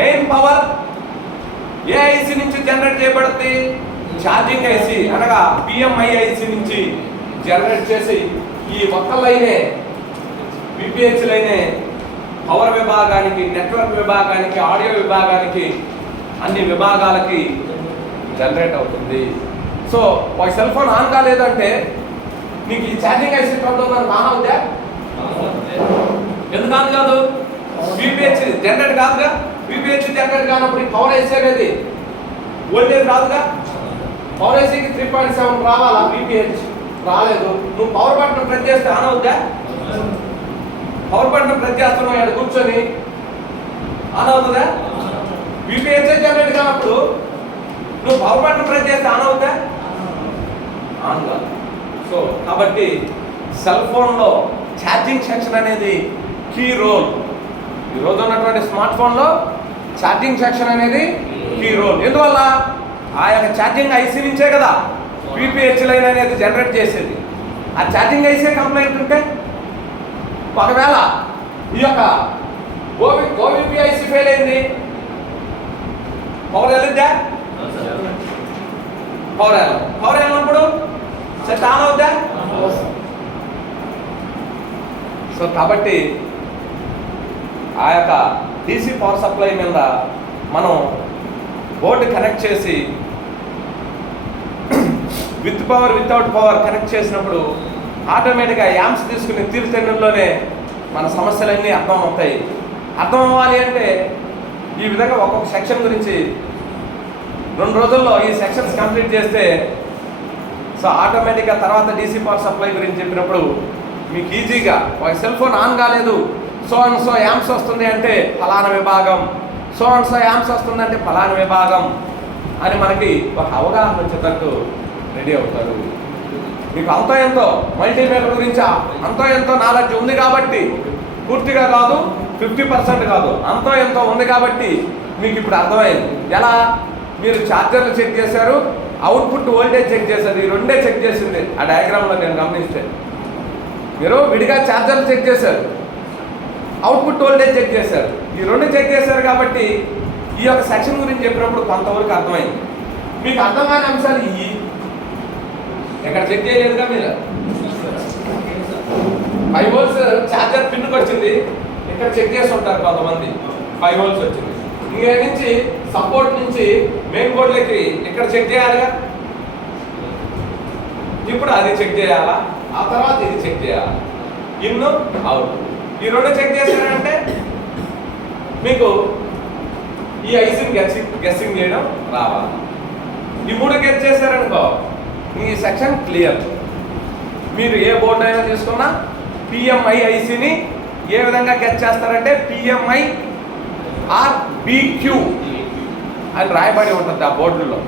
మెయిన్ పవర్ ఏ ఐసి నుంచి జనరేట్ చేయబడుతుంది? ఛార్జింగ్ ఐసి అనగా పిఎంఐసి నుంచి జనరేట్ చేసి ఈ ఒక్క లైనే విపిహెచ్ లైనే పవర్ విభాగానికి, నెట్వర్క్ విభాగానికి, ఆడియో విభాగానికి, అన్ని విభాగాలకి జనరేట్ అవుతుంది. సో ఒక సెల్ ఫోన్ ఆన్ కాలేదంటే నీకు ఈ ఛార్జింగ్ ఐసి ప్రాబ్లం ఆన్ అవుతా? ఎందుకు ఆన్ కాదు? విపిహెచ్ జనరేట్ కాదుగా. విపిహెచ్ జనరేట్ కానప్పుడు పవర్ ఐసి అనేది వోల్టేజ్ రాదుగా. పవర్ ఐసికి 3.7 రావాలా, విపిహెచ్ రాలేదు. నువ్వు పవర్ బటన్ ప్రెస్ చేస్తే ఆన్ అవుతా? పవర్ బటన్ ప్రెస్ చేస్తున్నావు ఇక్కడ కూర్చొని, ఆన్ అవుతుందా? విపిహెచ్ జనరేట్ కానప్పుడు నువ్వు పవర్ బటన్ ప్రెస్ చేస్తే ఆన్ అవుతా? ఆన్ కాదు. సో కాబట్టి సెల్ ఫోన్లో ఛార్జింగ్ సెక్షన్ అనేది కీ రోల్. ఈరోజు ఉన్నటువంటి స్మార్ట్ ఫోన్లో ఛార్జింగ్ సెక్షన్ అనేది కీ రోల్. ఎందువల్ల? ఆ యొక్క ఛార్జింగ్ ఐసీ నుంచే కదా విపిహెచ్ లైన్ అనేది జనరేట్ చేసేది. ఆ ఛార్జింగ్ ఐసీ కంప్లైంట్ ఉంటే ఒకవేళ ఈ యొక్క ఓవీపీ ఐసీ ఫెయిల్ అయింది, పవర్ వెళ్ళిద్దా? పవర్ వెళ్ళినప్పుడు సెట్ ఆన్ అవుద్దా? సో కాబట్టి ఆ యొక్క డీసీ పవర్ సప్లై మీద మనం బోర్డు కనెక్ట్ చేసి with power without power connect చేసినప్పుడు ఆటోమేటిక్గా యాంప్స్ తీసుకుని తీరుతెన్నుల్లోనే మన సమస్యలన్నీ అర్థం అవుతాయి. అర్థం అవ్వాలి అంటే ఈ విధంగా ఒక్కొక్క సెక్షన్ గురించి 2 రోజుల్లో ఈ సెక్షన్స్ కంప్లీట్ చేస్తే సో ఆటోమేటిక్గా తర్వాత డీసీ పవర్ సప్లై గురించి చెప్పినప్పుడు మీకు ఈజీగా ఒక సెల్ ఫోన్ ఆన్ కాలేదు, సో యాంప్స్ వస్తుంది అంటే ఫలానా విభాగం, సో అండ్ సో యాంప్స్ వస్తుందంటే ఫలానా విభాగం అని మనకి ఒక అవగాహన వచ్చేటట్టు రెడీ అవుతారు. మీకు అంతో ఎంతో మల్టీమీటర్ గురించి అంతో ఎంతో నాలెడ్జ్ ఉంది కాబట్టి, పూర్తిగా కాదు 50% కాదు, అంతో ఎంతో ఉంది కాబట్టి మీకు ఇప్పుడు అర్థమైంది. ఎలా మీరు ఛార్జర్లు చెక్ చేశారు, అవుట్పుట్ వోల్టేజ్ చెక్ చేశారు, ఈ రెండే చెక్ చేసింది ఆ డయాగ్రామ్లో నేను గమనిస్తే. మీరు విడిగా ఛార్జర్లు చెక్ చేశారు, అవుట్పుట్ వోల్టేజ్ చెక్ చేశారు, ఈ రెండు చెక్ చేశారు కాబట్టి ఈ యొక్క సెక్షన్ గురించి చెప్పినప్పుడు కొంతవరకు అర్థమైంది. మీకు అర్థమైన అంశాలు ఇవి ఎక్కడ చెక్ చేయలేదుగా మీరు. 5 volts ఛార్జర్ పిన్నుకి వచ్చింది, ఇక్కడ చెక్ చేసి ఉంటారు కొంతమంది. 5 volts వచ్చింది, ఇంకే నుంచి సపోర్ట్ నుంచి మెయిన్ బోర్డులకి ఇక్కడ చెక్ చేయాలిగా. ఇప్పుడు అది చెక్ చేయాలా, ఆ తర్వాత ఇది చెక్ చేయాలా, ఇన్ అవుట్. ఈ రెండు చెక్ చేశారంటే మీకు ఈ ఐసీని గెస్సింగ్ చేయడం రావాలి. ఈ మూడు గెస్ చేశారనుకో ఈ సెక్షన్ క్లియర్. మీరు ఏ బోర్డు అయినా తీసుకున్నా పిఎంఐ ఐసీని ఏ విధంగా గెస్ చేస్తారంటే పిఎంఐ ఆర్ బిక్యూ అని రాయబడి ఉంటుంది ఆ బోర్డులో,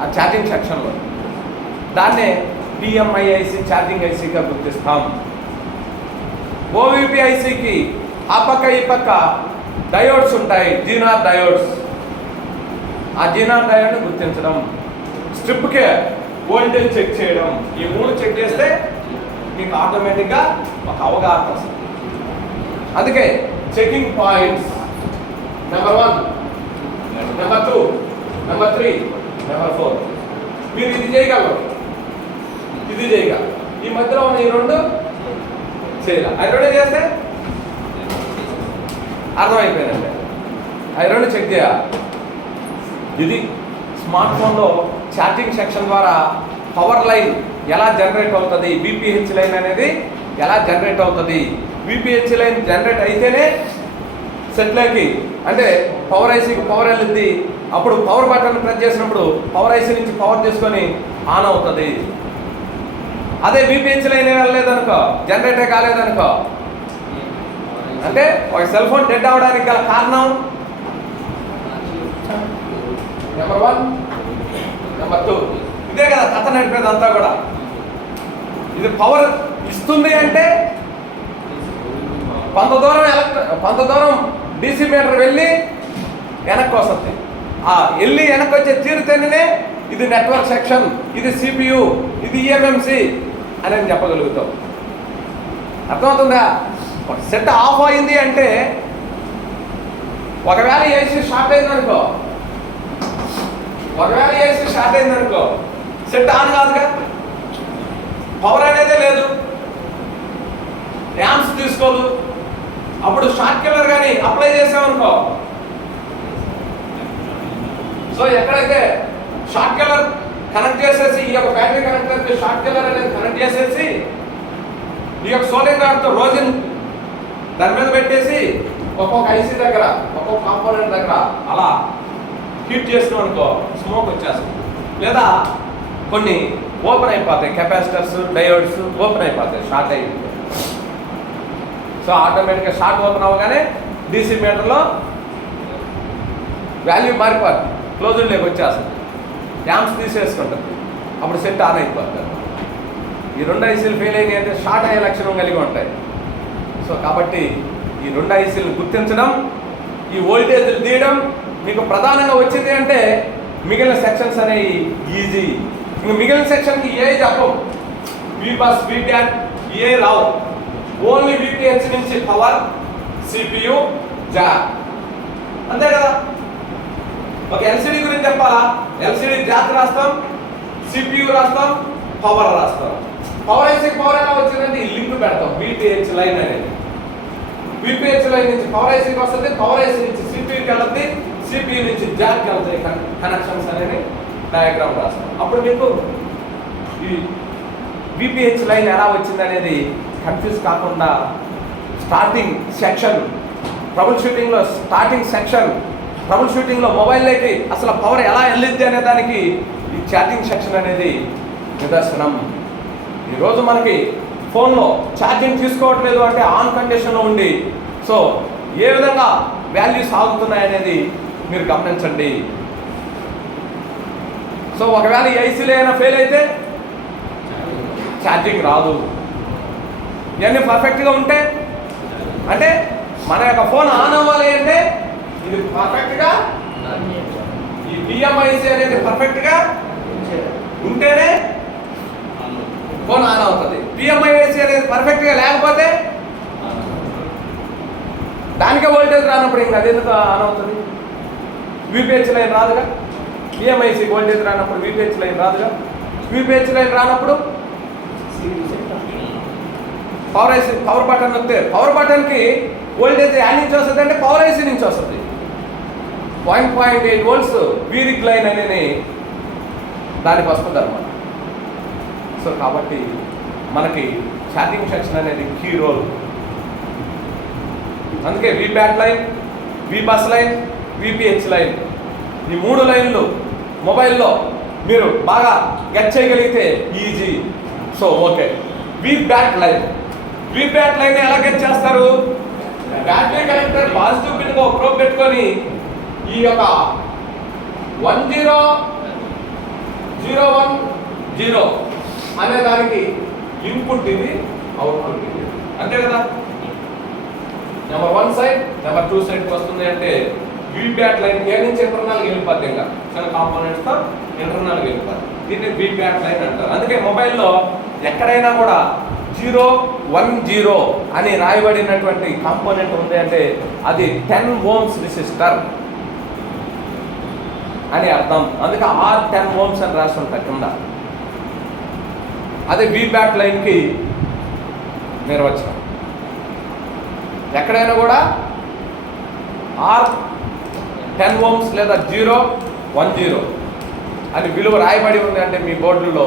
ఆ ఛార్జింగ్ సెక్షన్లో. దాన్నే పిఎంఐ ఐసీ ఛార్జింగ్ ఐసీగా గుర్తిస్తాం. ఓవిపి ఐసీకి ఆ పక్క ఈ పక్క డయోడ్స్ ఉంటాయి, జీనార్ డయోడ్స్. ఆ జీనార్ డయోడ్ని గుర్తించడం, స్ట్రిప్కే వోల్టేజ్ చెక్ చేయడం, ఈ మూడు చెక్ చేస్తే మీకు ఆటోమేటిక్గా ఒక అవగాహన వస్తుంది. అందుకే checking points number 1, number 2, number 3, number 4. మీరు ఇది చేయగలరు, ఇది చేయగలరు, ఈ మధ్యలో ఉన్న ఈ రెండు చేయాలి. అవి రెండు చేస్తే అర్థమైపోయిందండి, అవి రెండు చెక్ చేయాలి. ఇది స్మార్ట్ ఫోన్లో ఛార్జింగ్ సెక్షన్ ద్వారా పవర్ లైన్ ఎలా జనరేట్ అవుతుంది, బీపీహెచ్ లైన్ అనేది ఎలా జనరేట్ అవుతుంది. బీపీహెచ్ లైన్ జనరేట్ అయితేనే సెట్లోకి అంటే పవర్ ఐసీకి పవర్ వెళ్ళింది. అప్పుడు పవర్ బటన్ ప్రెస్ చేసినప్పుడు పవర్ ఐసీ నుంచి పవర్ తీసుకొని ఆన్ అవుతుంది. అదే బీపీహెచ్ లైన్ వెళ్ళలేదనుకో, జనరేటే కాలేదనుకో, అంటే ఒక సెల్ ఫోన్ డెడ్ అవడానికి గల కారణం నెంబర్ 1, నెంబర్ 2 ఇదే కదా కథ నడిపేదంతా కూడా. ఇది పవర్ ఇస్తుంది అంటే కొంత దూరం డీసీ మీటర్ వెళ్ళి వెనక్కి వస్తుంది. వెళ్ళి వెనక్కి వచ్చే తీరుతేనే ఇది నెట్వర్క్ సెక్షన్, ఇది సిపియు, ఇది ఈఎంఎంసి అని చెప్పగలుగుతాం. అర్థమవుతుందా? సెట్ ఆఫ్ అయింది అంటే ఒకవేళ ఏసీ షార్ట్ అయిందనుకో, సెట్ ఆన్ కాదుగా, పవర్ అనేదే లేదు, యాంప్స్ తీసుకోదు. అప్పుడు షార్ట్ కిల్లర్ కానీ అప్లై చేసామనుకో, సో ఎక్కడైతే షార్ట్ కిల్లర్ కనెక్ట్ చేసేసి ఈ యొక్క బ్యాటరీ కనెక్టర్కి షార్ట్ కిల్లర్ అనేది కనెక్ట్ చేసేసి ఈ యొక్క సోలింగ్ రాడ్తో రోజన్ దాని మీద పెట్టేసి ఒక్కొక్క ఐసీ దగ్గర ఒక్కొక్క కాంపోనెంట్ దగ్గర అలా హీట్ చేసినాం అనుకో స్మోక్ వచ్చేస్తుంది. లేదా కొన్ని ఓపెన్ అయిపోతాయి, కెపాసిటర్స్ డయోడ్స్ ఓపెన్ అయిపోతాయి షార్ట్ అయ్యి. సో ఆటోమేటిక్గా షార్ట్ ఓపెన్ అవ్వగానే డీసీ మీటర్లో వాల్యూ మారిపోతుంది, క్లోజ్డ్లోకి వచ్చేస్తుంది, యాంప్స్ తీసేసుకుంటుంది, అప్పుడు సెట్ ఆన్ అయిపోతుంది. ఈ రెండు ఐసీలు ఫెయిల్ అయినాయి అంటే షార్ట్ అయ్యే లక్షణం కలిగి ఉంటాయి. సో కాబట్టి ఈ రెండు ఐసీలను గుర్తించడం, ఈ వోల్టేజ్లు తీయడం మీకు ప్రధానంగా వచ్చింది అంటే మిగిలిన సెక్షన్స్ అనేవి ఈజీ. ఇంక మిగిలిన సెక్షన్కి ఏ చెప్పం, బస్ బీట్యాన్ ఏ రావు, ఓన్లీ బీపీహెచ్ నుంచి పవర్, సిపియు, జాక్, అంతే కదా. ఒక ఎల్సిడి గురించి చెప్పాలా, ఎల్సిడి జాక్ రాస్తాం, సిపియు రాస్తాం, పవర్ రాస్తాం. పవర్ ఐసీకి పవర్ ఎలా వచ్చిందంటే ఈ లింక్ పెడతాం, బీపీహెచ్ లైన్ అనేది. బీపీహెచ్ లైన్ నుంచి పవర్ ఐసీకి వస్తుంది, పవర్ ఐసీ నుంచి సిపియూకి వెళ్తుంది, సిపియు నుంచి జాక్కి వెళ్తాయి కనెక్షన్స్ అనేది డయాగ్రామ్ రాస్తాం. అప్పుడు మీకు ఈ బీపీహెచ్ లైన్ ఎలా వచ్చింది అనేది కన్ఫ్యూజ్ కాకుండా స్టార్టింగ్ సెక్షన్, ట్రబుల్ షూటింగ్లో స్టార్టింగ్ సెక్షన్, ట్రబుల్ షూటింగ్లో మొబైల్లోకి అసలు పవర్ ఎలా వెళ్ళిద్ది అనే దానికి ఈ ఛార్జింగ్ సెక్షన్ అనేది నిదర్శనం. ఈరోజు మనకి ఫోన్లో ఛార్జింగ్ తీసుకోవట్లేదు అంటే ఆన్ కండిషన్లో ఉండి, సో ఏ విధంగా వాల్యూస్ ఆగుతున్నాయి అనేది మీరు గమనించండి. సో ఒకవేళ ఈ ఐసీలో అయినా ఫెయిల్ అయితే ఛార్జింగ్ రాదు. ఇవన్నీ పర్ఫెక్ట్గా ఉంటే అంటే మన యొక్క ఫోన్ ఆన్ అవ్వాలి అంటే ఇది పర్ఫెక్ట్గా ఈ పిఎంఐసి అనేది పర్ఫెక్ట్గా ఉంటేనే ఫోన్ ఆన్ అవుతుంది. పిఎంఐసి అనేది పర్ఫెక్ట్గా లేకపోతే దానికే వోల్టేజ్ రానప్పుడు ఇంకా అది ఎందుకు ఆన్ అవుతుంది? విపిహెచ్ లైన్ రాదుగా. పిఎంఐసి వోల్టేజ్ రానప్పుడు విపిహెచ్ లైన్ రాదుగా. విపిహెచ్ లైన్ రానప్పుడు పవర్ బటన్ వస్తే పవర్ బటన్కి వోల్టేజ్ యాడ్ నుంచి వస్తుంది అంటే పవర్ ఐసీ నుంచి వస్తుంది. 1.8 volts వీరిక్ లైన్ అనేది దానికి వస్తుంది అన్నమాట. సో కాబట్టి మనకి ఛార్జింగ్ సెక్షన్ అనేది కీ రోల్. అందుకే వీప్యాట్ లైన్, వీబస్ లైన్, విపిహెచ్ లైన్, ఈ 3 లైన్లు మొబైల్లో మీరు బాగా గెట్ చేయగలిగితే ఈజీ. సో ఓకే, వీప్యాట్ లైన్ ఎలా గెట్ చేస్తారు? బ్యాటరీ కనెక్టర్ పాజిటివ్ పిన్ ఒక ప్రోబ్ పెట్టుకొని ఈ యొక్క 10010 అనే దానికి ఇన్పుట్ ఇది, అవుట్పుట్ ఇది, అంతే కదా. నెంబర్ 1 సైడ్ నెంబర్ 2 సైడ్ వస్తుంది అంటే వీప్యాట్ లైన్ ఏ నుంచి ఇంటర్నల్ వెళ్ళిపోద్ది. ఇంకా చిన్న కాంపోనెంట్స్ తో ఇంటర్నల్ వెళ్ళిపోద్ది. దీన్ని వీప్యాట్ లైన్ అంటారు. అందుకే మొబైల్లో ఎక్కడైనా కూడా 010 అని రాయబడినటువంటి కాంపోనెంట్ ఉంది అంటే అది 10 ohms రెసిస్టర్ అని అర్థం. అందుకే R10 ohms అని రాసి ఉంటాయి కింద. అదే వీప్యాట్ లైన్కి నిర్వచనం. ఎక్కడైనా కూడా R10 ohms లేదా 010 అని విలువ రాయబడి ఉంది అంటే మీ బోర్డులో,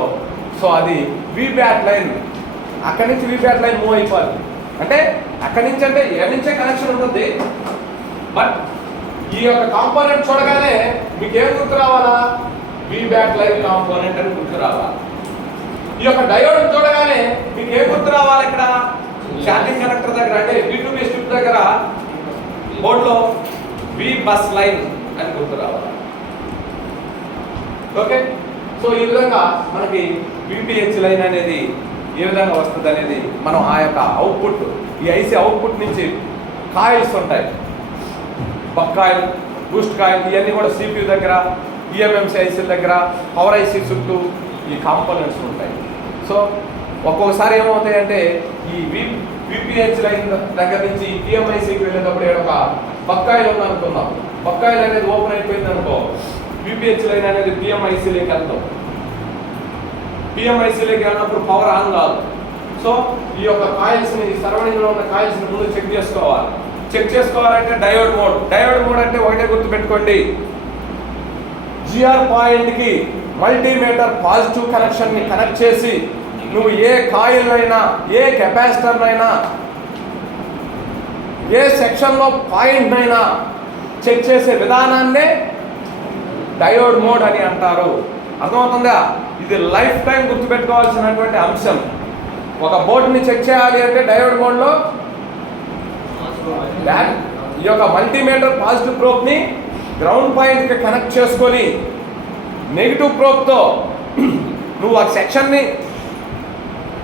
సో అది వీప్యాట్ లైన్. అక్కడి నుంచి వీప్యాట్ లైన్ మూవ్ అయిపోవాలి అంటే అక్కడి నుంచి అంటే ఎక్కడి నుంచే కనెక్షన్ ఉంటుంది. బట్ ఈ యొక్క కాంపోనెంట్ చూడగానే మీకు ఏం గుర్తు రావాలా? వీప్యాట్ లైన్ కాంపోనెంట్ అని గుర్తు రావాలి. ఈ యొక్క డయోడ్ చూడగానే మీకు ఏం గుర్తు రావాలి? ఇక్కడ ఛార్జింగ్ కనెక్టర్ దగ్గర అంటే V2B స్ట్రిప్ దగ్గర బోర్డులో వీబస్ లైన్ అని గుర్తు రావాలి. ఓకే, సో ఈ విధంగా మనకి విపిహెచ్ లైన్ అనేది ఏ విధంగా వస్తుంది అనేది మనం ఆ యొక్క అవుట్పుట్, ఈ ఐసీ అవుట్పుట్ నుంచి కాయిల్స్ ఉంటాయి, బక్ కాయిల్, బూస్ట్ కాయిల్, ఇవన్నీ కూడా CPU దగ్గర, ఈఎంఎంసీ ఐసీల దగ్గర, పవర్ ఐసీ చుట్టూ ఈ కాంపోనెంట్స్ ఉంటాయి. సో ఒక్కొక్కసారి ఏమవుతాయి అంటే ఈ విపిహెచ్ లైన్ దగ్గర నుంచి పిఎంఐసీకి వెళ్ళేటప్పుడు ఒక బక్ కాయిల్ ఉందనుకుందాం. బక్ కాయిల్ అనేది ఓపెన్ అయిపోయింది అనుకో, విపిహెచ్ లైన్ అనేది పిఎంఐసీలోకి వెళ్తాం. పిఎంఐసీలోకి వెళ్ళినప్పుడు పవర్ ఆన్ కాదు. సో ఈ యొక్క కాయిల్స్ని, సరౌండింగ్లో ఉన్న కాయిల్స్ని ముందు చెక్ చేసుకోవాలి. చెక్ చేసుకోవాలంటే డయోడ్ మోడ్ అంటే ఒకటే గుర్తుపెట్టుకోండి, జిఆర్ పాయింట్కి మల్టీమీటర్ పాజిటివ్ కనెక్షన్ని కనెక్ట్ చేసి నువ్వు ఏ కాయిల్ అయినా, ఏ కెపాసిటర్ అయినా, ఏ సెక్షన్లో పాయింట్ అయినా చెక్ చేసే విధానాన్నే డయోడ్ మోడ్ అని అంటారు. అర్థమవుతుందా? ఇది లైఫ్ టైం గుర్తుపెట్టుకోవాల్సినటువంటి అంశం. ఒక బోర్డుని చెక్ చేయాలి అంటే డయోడ్ మోడ్లో ఈ యొక్క మల్టీమీటర్ పాజిటివ్ ప్రోబ్ని గ్రౌండ్ పాయింట్కి కనెక్ట్ చేసుకొని నెగిటివ్ ప్రోబ్తో నువ్వు ఆ సెక్షన్ని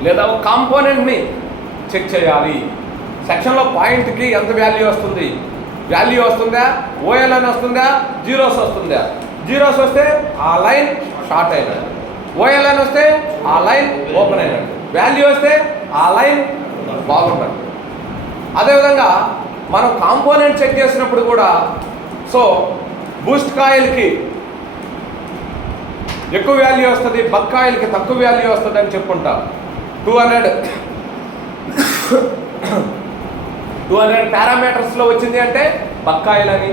లేదా ఒక కాంపోనెంట్ని చెక్ చేయాలి. సెక్షన్లో పాయింట్కి ఎంత వాల్యూ వస్తుంది, వస్తుందా, ఓఎల్ అని వస్తుందా, జీరోస్ వస్తుందా. జీరోస్ వస్తే ఆ లైన్ షార్ట్ అయినట్టు, ఓఎల్ అని వస్తే ఆ లైన్ ఓపెన్ అయినట్టు, వాల్యూ వస్తే ఆ లైన్ బాగుంటుంది. అదేవిధంగా మనం కాంపోనెంట్ చెక్ చేసినప్పుడు కూడా, సో బూస్ట్ కాయిల్కి ఎక్కువ వాల్యూ వస్తుంది, బక్ కాయిల్కి తక్కువ వాల్యూ వస్తుంది అని చెప్పుకుంటాం. 200 పారామీటర్స్లో వచ్చింది అంటే బక్ కాయిల్ అని,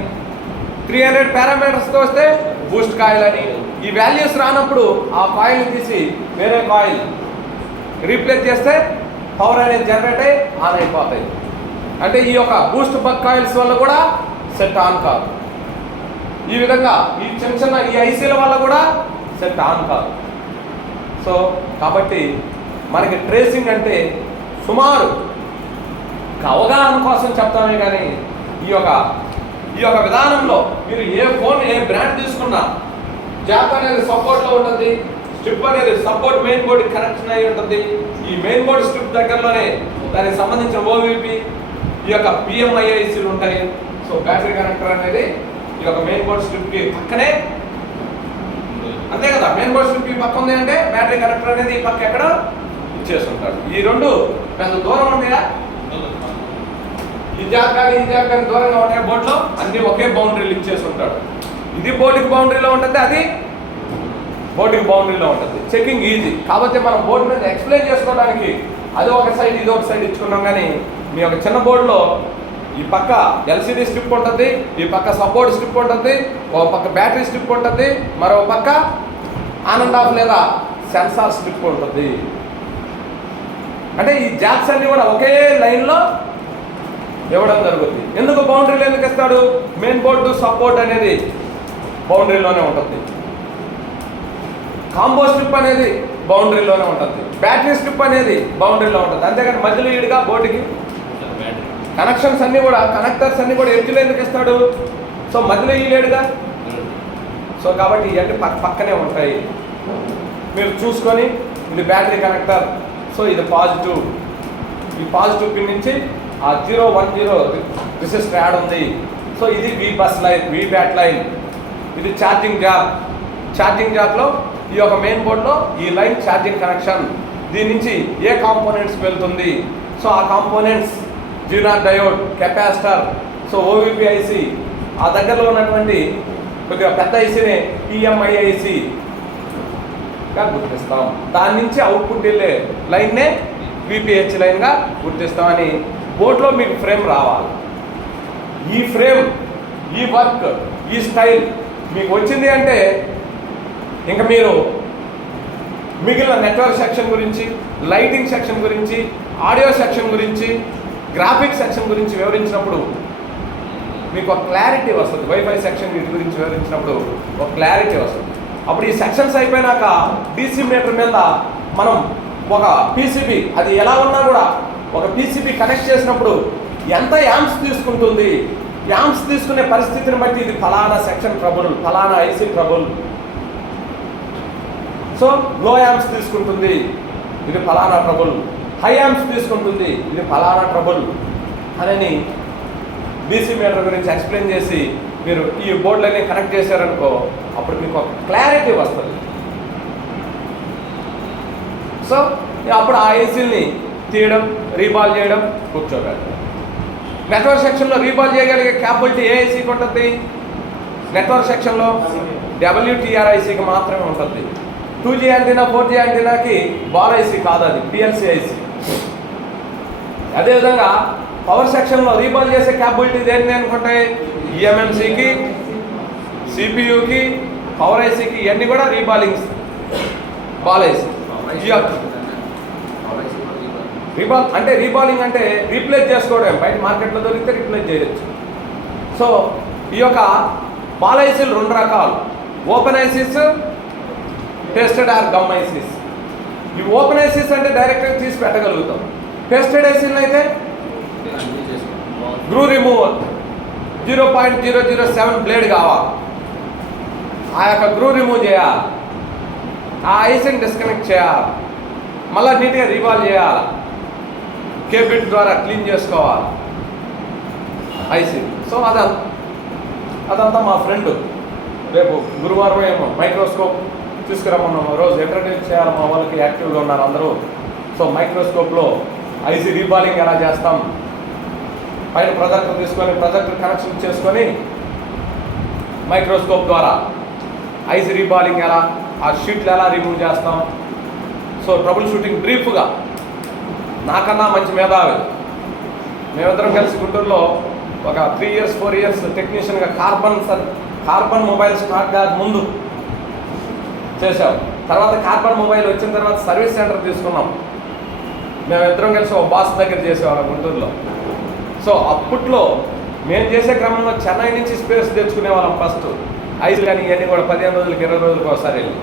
300 పారామీటర్స్తో వస్తే బూస్ట్ కాయిల్ అని. ఈ వాల్యూస్ రానప్పుడు ఆ కాయిల్ తీసి వేరే కాయిల్ రీప్లేస్ చేస్తే పవర్ అనేది జనరేట్ అయ్యి ఆన్ అయిపోతాయి. అంటే ఈ యొక్క బూస్ట్ బక్ కాయిల్స్ వల్ల కూడా సెట్ ఆన్ కాదు. ఈ విధంగా ఈ చిన్న ఈ ఐసీల వల్ల కూడా సెట్ ఆన్ కాదు. సో కాబట్టి మనకి ట్రేసింగ్ అంటే సుమారు అవగాహన కోసం చెప్తామే కానీ ఈ యొక్క ఈ యొక్క విధానంలో మీరు ఏ ఫోన్ ఏ బ్రాండ్ తీసుకున్నా జాక్ అనేది సపోర్ట్లో ఉంటుంది, స్ట్రిప్ అనేది సపోర్ట్ మెయిన్ బోర్డ్ కనెక్షన్ అయి ఉంటుంది. ఈ మెయిన్ బోర్డ్ స్ట్రిప్ దగ్గరలోనే దానికి సంబంధించిన ఓవిపి ఈ యొక్క పిఎంఐఐసీలు ఉంటాయి. సో బ్యాటరీ కనెక్టర్ అనేది ఈ యొక్క మెయిన్ బోర్డ్ స్ట్రిప్కి పక్కనే, అంతే కదా, మెయిన్ బోర్డ్ స్ట్రిప్కి పక్క ఉంది అంటే బ్యాటరీ కనెక్టర్ అనేది ఈ పక్క ఎక్కడ ఇచ్చేస్తుంటాడు. ఈ రెండు పెద్ద దూరం ఉన్నాయా, ఈ జాక్ కానీ దూరంగా ఉంటాయి బోర్డులో, అన్ని ఒకే బౌండరీలు ఇచ్చేసి ఉంటాడు. ఇది బోర్డుకి బౌండరీలో ఉంటుంది, అది బోర్డుకి బౌండరీలో ఉంటుంది. చెకింగ్ ఈజీ కాబట్టి మనం బోర్డు మీద ఎక్స్ప్లెయిన్ చేసుకోవడానికి అది ఒక సైడ్ ఇది ఒక సైడ్ ఇచ్చుకున్నాం. కానీ మీ యొక్క చిన్న బోర్డులో ఈ పక్క ఎల్సిడి స్ట్రిప్ ఉంటుంది, ఈ పక్క సపోర్ట్ స్ట్రిప్ ఉంటుంది, ఒక పక్క బ్యాటరీ స్ట్రిప్ ఉంటుంది, మరో పక్క ఆన్ అండ్ ఆఫ్ లేదా సెన్సార్ స్ట్రిప్ ఉంటుంది. అంటే ఈ జాక్స్ అన్ని కూడా ఒకే లైన్లో ఇవ్వడం జరుగుతుంది. ఎందుకు బౌండరీలు ఎందుకు ఇస్తాడు? మెయిన్ బోర్డు సపోర్ట్ అనేది బౌండరీలోనే ఉంటుంది, కాంబో స్ట్రిప్ అనేది బౌండరీలోనే ఉంటుంది, బ్యాటరీ స్ట్రిప్ అనేది బౌండరీలో ఉంటుంది. అంతేకాని మధ్యలో ఈడుగా బోర్డుకి కనెక్షన్స్ అన్నీ కూడా కనెక్టర్స్ అన్నీ కూడా ఎడ్జ్లో ఎందుకు ఇస్తాడు? సో మధ్యలో ఈ లేడుగా, సో కాబట్టి ఇవన్నీ పక్కనే ఉంటాయి. మీరు చూసుకొని ఇది బ్యాటరీ కనెక్టర్, సో ఇది పాజిటివ్, ఈ పాజిటివ్ పిన్ నుంచి ఆ 010 రెసిస్టర్ యాడ్ ఉంది. సో ఇది వి బస్ లైన్, వి బ్యాట్ లైన్. ఇది ఛార్జింగ్ జాక్, ఛార్జింగ్ జాక్లో ఈ యొక్క మెయిన్ బోర్డులో ఈ లైన్ ఛార్జింగ్ కనెక్షన్. దీని నుంచి ఏ కాంపోనెంట్స్ వెళ్తుంది? సో ఆ components zener diode, capacitor, so OVP IC, ఆ దగ్గరలో ఉన్నటువంటి కొద్దిగా పెద్ద ఐసీనే పిఎంఐఐసిగా గుర్తిస్తాం. దాని నుంచి అవుట్పుట్ వెళ్ళే లైన్నే విపిహెచ్ లైన్గా గుర్తిస్తామని బోర్డులో మీకు ఫ్రేమ్ రావాలి. ఈ ఫ్రేమ్, ఈ వర్క్, ఈ స్టైల్ మీకు వచ్చింది అంటే ఇంకా మీరు మిగిలిన నెట్వర్క్ సెక్షన్ గురించి, లైటింగ్ సెక్షన్ గురించి, ఆడియో సెక్షన్ గురించి, గ్రాఫిక్స్ సెక్షన్ గురించి వివరించినప్పుడు మీకు ఒక క్లారిటీ వస్తుంది. వైఫై సెక్షన్ వీటి గురించి వివరించినప్పుడు ఒక క్లారిటీ వస్తుంది. అప్పుడు ఈ సెక్షన్స్ అయిపోయినాక డీసీ మీటర్ మీద మనం ఒక పీసీబీ, అది ఎలా ఉన్నా కూడా ఒక పీసీబీ కనెక్ట్ చేసినప్పుడు ఎంత యాంప్స్ తీసుకుంటుంది, యాంప్స్ తీసుకునే పరిస్థితిని బట్టి ఇది ఫలానా సెక్షన్ ట్రబుల్, ఫలానా ఐసీ ట్రబుల్. సో లో యాంప్స్ తీసుకుంటుంది, ఇది ఫలానా ట్రబుల్. హై యాంప్స్ తీసుకుంటుంది, ఇది ఫలానా ట్రబుల్ అని డీసీ మీటర్ గురించి ఎక్స్ప్లెయిన్ చేసి మీరు ఈ బోర్డులన్నీ కనెక్ట్ చేశారనుకో, అప్పుడు మీకు ఒక క్లారిటీ వస్తుంది. సో అప్పుడు ఆ ఐసీని తీయడం, రీబాల్ చేయడం, కూర్చోబెట్టడం. నెట్వర్క్ సెక్షన్లో రీబాల్ చేయగలిగే క్యాపబిలిటీ ఏ ఐసీకి ఉంటుంది? నెట్వర్క్ సెక్షన్లో WTRICకి మాత్రమే ఉంటుంది. 2G antenna, 4G యాంటీనాకి ball IC కాదు, అది పిఎల్సి ఐసీ. అదేవిధంగా పవర్ సెక్షన్లో రీబాల్ చేసే క్యాపబిలిటీ దేన్ని అనుకుంటాయి? ఈఎంఎంసీకి, సిపియుకి, పవర్ ఐసీకి, ఇవన్నీ కూడా రీబాలింగ్స్, బాల్ ఐసీ. రీబాల్ అంటే రీబాలింగ్ అంటే రీప్లేస్ చేసుకోవడం, బయట మార్కెట్లో దొరికితే రీప్లేస్ చేయొచ్చు. సో ఈ యొక్క బాల్ ఐసీలు రెండు రకాలు, open ICs, pasted or gum ICs. ఈ ఓపెన్ ఐసీస్ అంటే డైరెక్ట్గా తీసి పెట్టగలుగుతాం. పేస్టెడ్ ఐసీలు అయితే గ్రూ రిమూవల్ 0.007 బ్లేడ్ కావాలి, ఆ యొక్క గ్రూ రిమూవ్ చేయాలి, ఆ ఐసీని డిస్కనెక్ట్ చేయాలి, మళ్ళీ నీట్గా రీవాల్వ్ చేయాలి, కేబిట్ ద్వారా క్లీన్ చేసుకోవాలి ఐసీ. సో అదంతా మా ఫ్రెండ్ రేపు గురువారం ఏమో మైక్రోస్కోప్ తీసుకురమ్మన్నాము, రోజు ఇంట్రడ్యూస్ చేయాలి, మా వాళ్ళకి యాక్టివ్గా ఉన్నారు అందరూ. సో మైక్రోస్కోప్లో ఐసీ రీబాలింగ్ ఎలా చేస్తాం, పైన ప్రొజెక్టర్ తీసుకొని ప్రొజెక్టర్ కనెక్షన్ చేసుకొని మైక్రోస్కోప్ ద్వారా ఐసీ రీబాలింగ్ ఎలా, ఆ షీట్లు ఎలా రిమూవ్ చేస్తాం. సో ట్రబుల్ షూటింగ్ బ్రీఫ్గా నాకన్నా మంచి మేధావి, మేమిద్దరం కలిసి గుంటూరులో ఒక 3 years 4 years టెక్నీషియన్గా కార్బన్ మొబైల్ స్టార్ట్ కాక ముందు చేసాం. తర్వాత కార్బన్ మొబైల్ వచ్చిన తర్వాత సర్వీస్ సెంటర్ తీసుకున్నాం. మేమిద్దరం కలిసి ఒక బాస్ దగ్గర చేసేవాళ్ళం గుంటూరులో. సో అప్పట్లో మేము చేసే క్రమంలో చెన్నై నుంచి స్పేస్ తెచ్చుకునే వాళ్ళం. ఫస్ట్ ఐదు కానీ ఇవన్నీ కూడా 15 రోజులకి 20 రోజులకి ఒకసారి వెళ్ళి,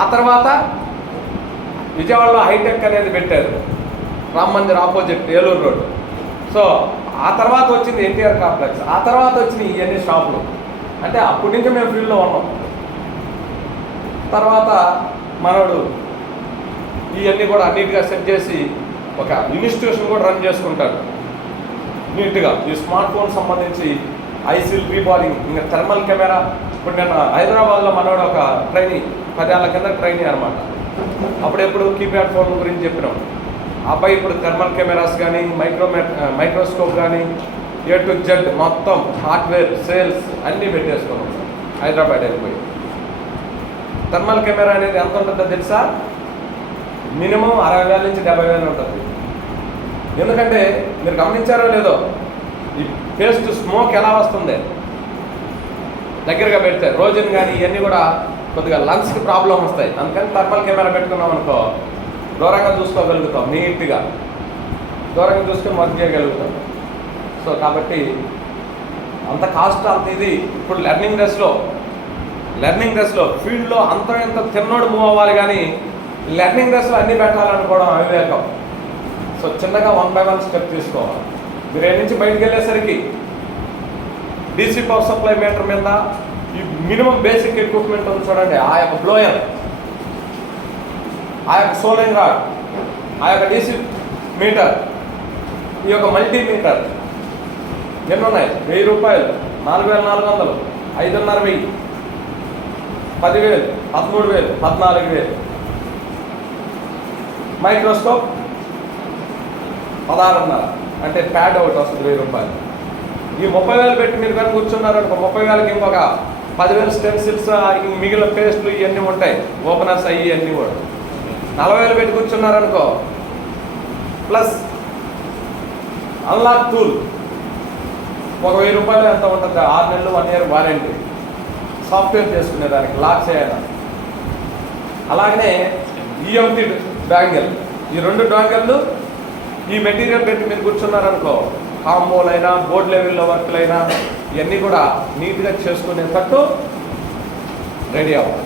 ఆ తర్వాత విజయవాడలో హైటెక్ అనేది పెట్టారు, Ram Mandir opposite Eluru road. So ఆ తర్వాత వచ్చింది ఎన్టీఆర్ కాంప్లెక్స్, ఆ తర్వాత వచ్చినాయి ఇవన్నీ షాపులు. అంటే అప్పటి నుంచి మేము ఫీల్డ్లో ఉన్నాం. తర్వాత మనోడు ఇవన్నీ కూడా నీట్గా సెట్ చేసి ఒక ఇన్స్టిట్యూషన్ కూడా రన్ చేసుకుంటాడు నీట్గా. ఈ స్మార్ట్ ఫోన్ సంబంధించి ఐసీల్ రీబాలింగ్, ఇంకా థర్మల్ కెమెరా. ఇప్పుడు నేను హైదరాబాద్లో మనోడు ఒక ట్రైనింగ్ 10 ఏళ్ల కింద ట్రైనింగ్ అనమాట. అప్పుడెప్పుడు కీప్యాడ్ ఫోన్ గురించి చెప్పినాం. అబ్బాయి ఇప్పుడు థర్మల్ కెమెరాస్ కానీ మైక్రోస్కోప్ కానీ A to Z మొత్తం హార్డ్వేర్ సేల్స్ అన్నీ పెట్టేసుకున్నాం హైదరాబాద్ వెళ్ళిపోయి. థర్మల్ కెమెరా అనేది ఎంత ఉంటుందో తెలుసా? మినిమం 60,000 నుంచి 70,000 ఉంటుంది. ఎందుకంటే మీరు గమనించారో లేదో, ఈ పేస్ట్ స్మోక్ ఎలా వస్తుంది దగ్గరగా పెడితే, రోజన్ కానీ ఇవన్నీ కూడా కొద్దిగా లంగ్స్కి ప్రాబ్లం వస్తాయి. అందుకని థర్మల్ కెమెరా పెట్టుకున్నాం అనుకో, దూరంగా చూసుకోగలుగుతాం, నీట్గా దూరంగా చూసుకొని వర్క్ చేయగలుగుతాం. సో కాబట్టి అంత కాస్ట్ అంత ఇది. ఇప్పుడు లెర్నింగ్ డేస్లో ఫీల్డ్లో అంత ఎంత తిన్నోడు మూవ్ అవ్వాలి, కానీ లెర్నింగ్ డేస్లో అన్నీ పెట్టాలనుకోవడం అవివేకం. సో చిన్నగా 1 by 1 స్టెప్ తీసుకోవాలి. మీరు ఏ నుంచి బయటకు వెళ్ళేసరికి డీసీ పవర్ సప్లై మీటర్ మీద ఈ మినిమం బేసిక్ ఎక్విప్మెంట్ ఉంది చూడండి. ఆ యొక్క బ్లోయర్, ఆ యొక్క సోలింగ్ రాడ్, ఆ యొక్క డీసీ మీటర్, ఈ యొక్క మల్టీమీటర్ ఎన్ని ఉన్నాయి? 1000 రూపాయలు, 4,400, 5,500, 10,000, 13,000, 14,000. మైక్రోస్కోప్ 16,500, అంటే ప్యాడ్ ఒకటి వస్తుంది 1000 రూపాయలు. ఈ 30,000 పెట్టి మీరు కానీ కూర్చున్నారనుకో, 30,000కి ఇంకొక 10,000 స్టెన్సిల్స్, మిగిలిన పేస్ట్లు ఇవన్నీ ఉంటాయి, ఓపెనర్స్ అయ్యి అన్నీ కూడా. 40,000 పెట్టి కూర్చున్నారనుకో, ప్లస్ అన్లాక్ టూల్ ఒక 1000 రూపాయలు ఎంత ఉంటుంది, 6 నెలలు 1 year వారంటీ, సాఫ్ట్వేర్ చేసుకునేదానికి లాక్ చేయాలి. అలాగనే ఈఎంటీ డాంగల్, ఈ 2 డాంగళ్ళు ఈ మెటీరియల్ పెట్టి మీరు కూర్చున్నారనుకో, కాంబోలైనా బోర్డ్ లెవెల్లో వర్క్లైనా ఇవన్నీ కూడా నీట్గా చేసుకునేటట్టు రెడీ అవ్వాలి.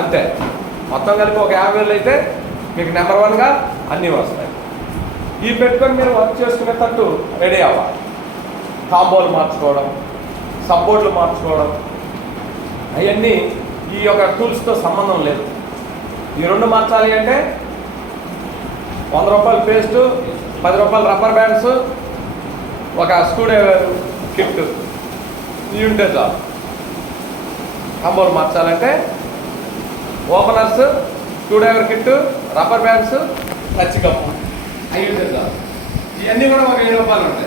అంతే, మొత్తం కలిపి ఒక 50,000 అయితే మీకు నెంబర్ 1గా అన్నీ వస్తాయి. ఈ పెట్టుకొని మీరు వర్క్ చేసుకునేటట్టు రెడీ అవ్వాలి. కాంబోలు మార్చుకోవడం, సపోర్ట్లు మార్చుకోవడం, అవన్నీ ఈ యొక్క టూల్స్తో సంబంధం లేదు. ఈ 2 మార్చాలి అంటే 100 రూపాయలు పేస్టు, 10 రూపాయలు రబ్బర్ బ్యాండ్స్, ఒక స్క్రూ డ్రైవర్ కిట్ ఇవి ఉంటే చాలు. కాంబోలు మార్చాలంటే openers, screw driver kit, rubber bands, touch cup అవి ఉంటే చాలు. ఇవన్నీ కూడా ఒక 1000 రూపాయలు ఉంటాయి.